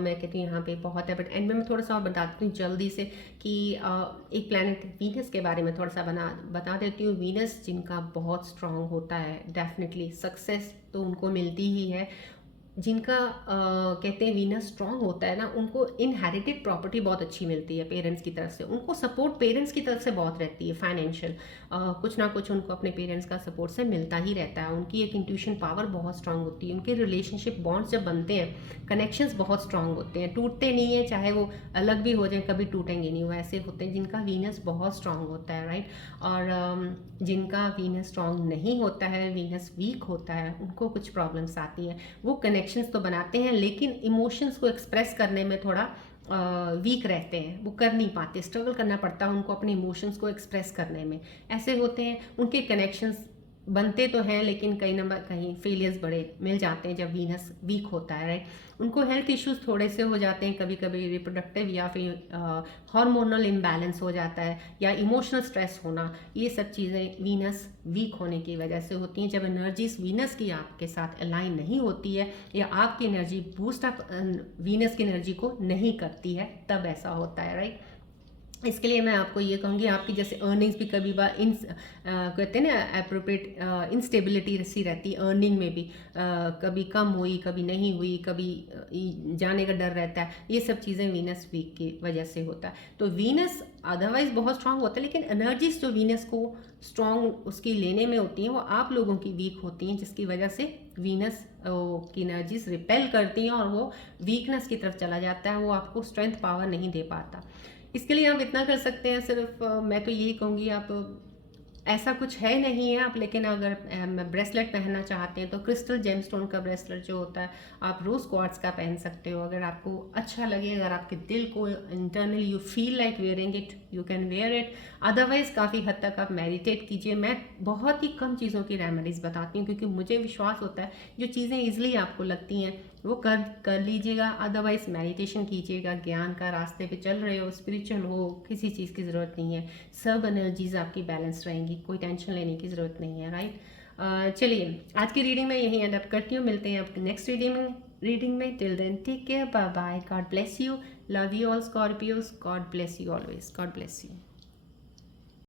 मैं कहती हूँ यहाँ पे बहुत है, बट एंड में मैं थोड़ा सा और बताती हूँ जल्दी से कि एक प्लैनेट वीनस के बारे में थोड़ा सा बता देती हूँ। वीनस जिनका बहुत स्ट्रांग होता है, डेफिनेटली सक्सेस तो उनको मिलती ही है। जिनका कहते हैं वीनस स्ट्रांग होता है ना, उनको इनहेरिटेड प्रॉपर्टी बहुत अच्छी मिलती है पेरेंट्स की तरफ से, उनको सपोर्ट पेरेंट्स की तरफ से बहुत रहती है, फाइनेंशियल कुछ ना कुछ उनको अपने पेरेंट्स का सपोर्ट से मिलता ही रहता है। उनकी एक इंट्यूशन पावर बहुत स्ट्रांग होती है, उनके रिलेशनशिप बॉन्ड्स जब बनते हैं, कनेक्शंस बहुत स्ट्रांग होते हैं, टूटते नहीं है, चाहे वो अलग भी हो जाए कभी टूटेंगे नहीं, वो ऐसे होते हैं जिनका वीनस बहुत स्ट्रांग होता है, राइट। और जिनका वीनस स्ट्रांग नहीं होता है, वीनस वीक होता है, उनको कुछ प्रॉब्लम्स आती है। वो कनेक्शंस तो बनाते हैं लेकिन इमोशंस को एक्सप्रेस करने में थोड़ा वीक रहते हैं, वो कर नहीं पाते, स्ट्रगल करना पड़ता है उनको अपने इमोशंस को एक्सप्रेस करने में, ऐसे होते हैं। उनके कनेक्शंस बनते तो हैं लेकिन कई नंबर कहीं फेलियर्स बड़े मिल जाते हैं जब वीनस वीक होता है, राइट। उनको हेल्थ इश्यूज थोड़े से हो जाते हैं, कभी कभी रिप्रोडक्टिव या फिर हार्मोनल इम्बैलेंस हो जाता है, या इमोशनल स्ट्रेस होना, ये सब चीज़ें वीनस वीक होने की वजह से होती हैं। जब एनर्जीज वीनस की आपके साथ अलाइन नहीं होती है या आपकी एनर्जी बूस्ट अप वीनस की एनर्जी को नहीं करती है, तब ऐसा होता है, राइट। इसके लिए मैं आपको ये कहूँगी, आपकी जैसे अर्निंग्स भी कभी बार कहते हैं ना अप्रोप्रिएट इंस्टेबिलिटी सी रहती है अर्निंग में भी, कभी कम हुई कभी नहीं हुई, कभी जाने का डर रहता है, ये सब चीज़ें वीनस वीक की वजह से होता है। तो वीनस अदरवाइज बहुत स्ट्रांग होता है, लेकिन एनर्जीज जो वीनस को स्ट्रांग उसकी लेने में होती हैं वो आप लोगों की वीक होती हैं, जिसकी वजह से वीनस की एनर्जीज रिपेल करती हैं और वो वीकनेस की तरफ चला जाता है, वो आपको स्ट्रेंथ पावर नहीं दे पाता। इसके लिए आप इतना कर सकते हैं, सिर्फ मैं तो यही कहूँगी, आप ऐसा कुछ है नहीं है आप, लेकिन अगर ब्रेसलेट पहनना चाहते हैं तो क्रिस्टल जेमस्टोन का ब्रेसलेट जो होता है आप रोज़ क्वार्ट्स का पहन सकते हो, अगर आपको अच्छा लगे, अगर आपके दिल को internally you feel like wearing it, you can wear it. Otherwise काफ़ी हद तक आप मेडिटेट कीजिए। मैं बहुत ही कम चीज़ों की रेमेडीज़ बताती हूँ क्योंकि मुझे विश्वास होता है जो चीज़ें ईजिली आपको लगती हैं वो कर लीजिएगा, अदरवाइज मेडिटेशन कीजिएगा। ज्ञान का रास्ते पे चल रहे हो, स्पिरिचुअल हो, किसी चीज़ की ज़रूरत नहीं है, सब एनर्जीज आपकी बैलेंस रहेंगी, कोई टेंशन लेने की ज़रूरत नहीं है, राइट। चलिए आज की रीडिंग में यहीं एंड अप करती हूँ। मिलते हैं आपके नेक्स्ट रीडिंग में। Till then take care, bye bye, God bless you, love you all Scorpios, God bless you always, God bless you.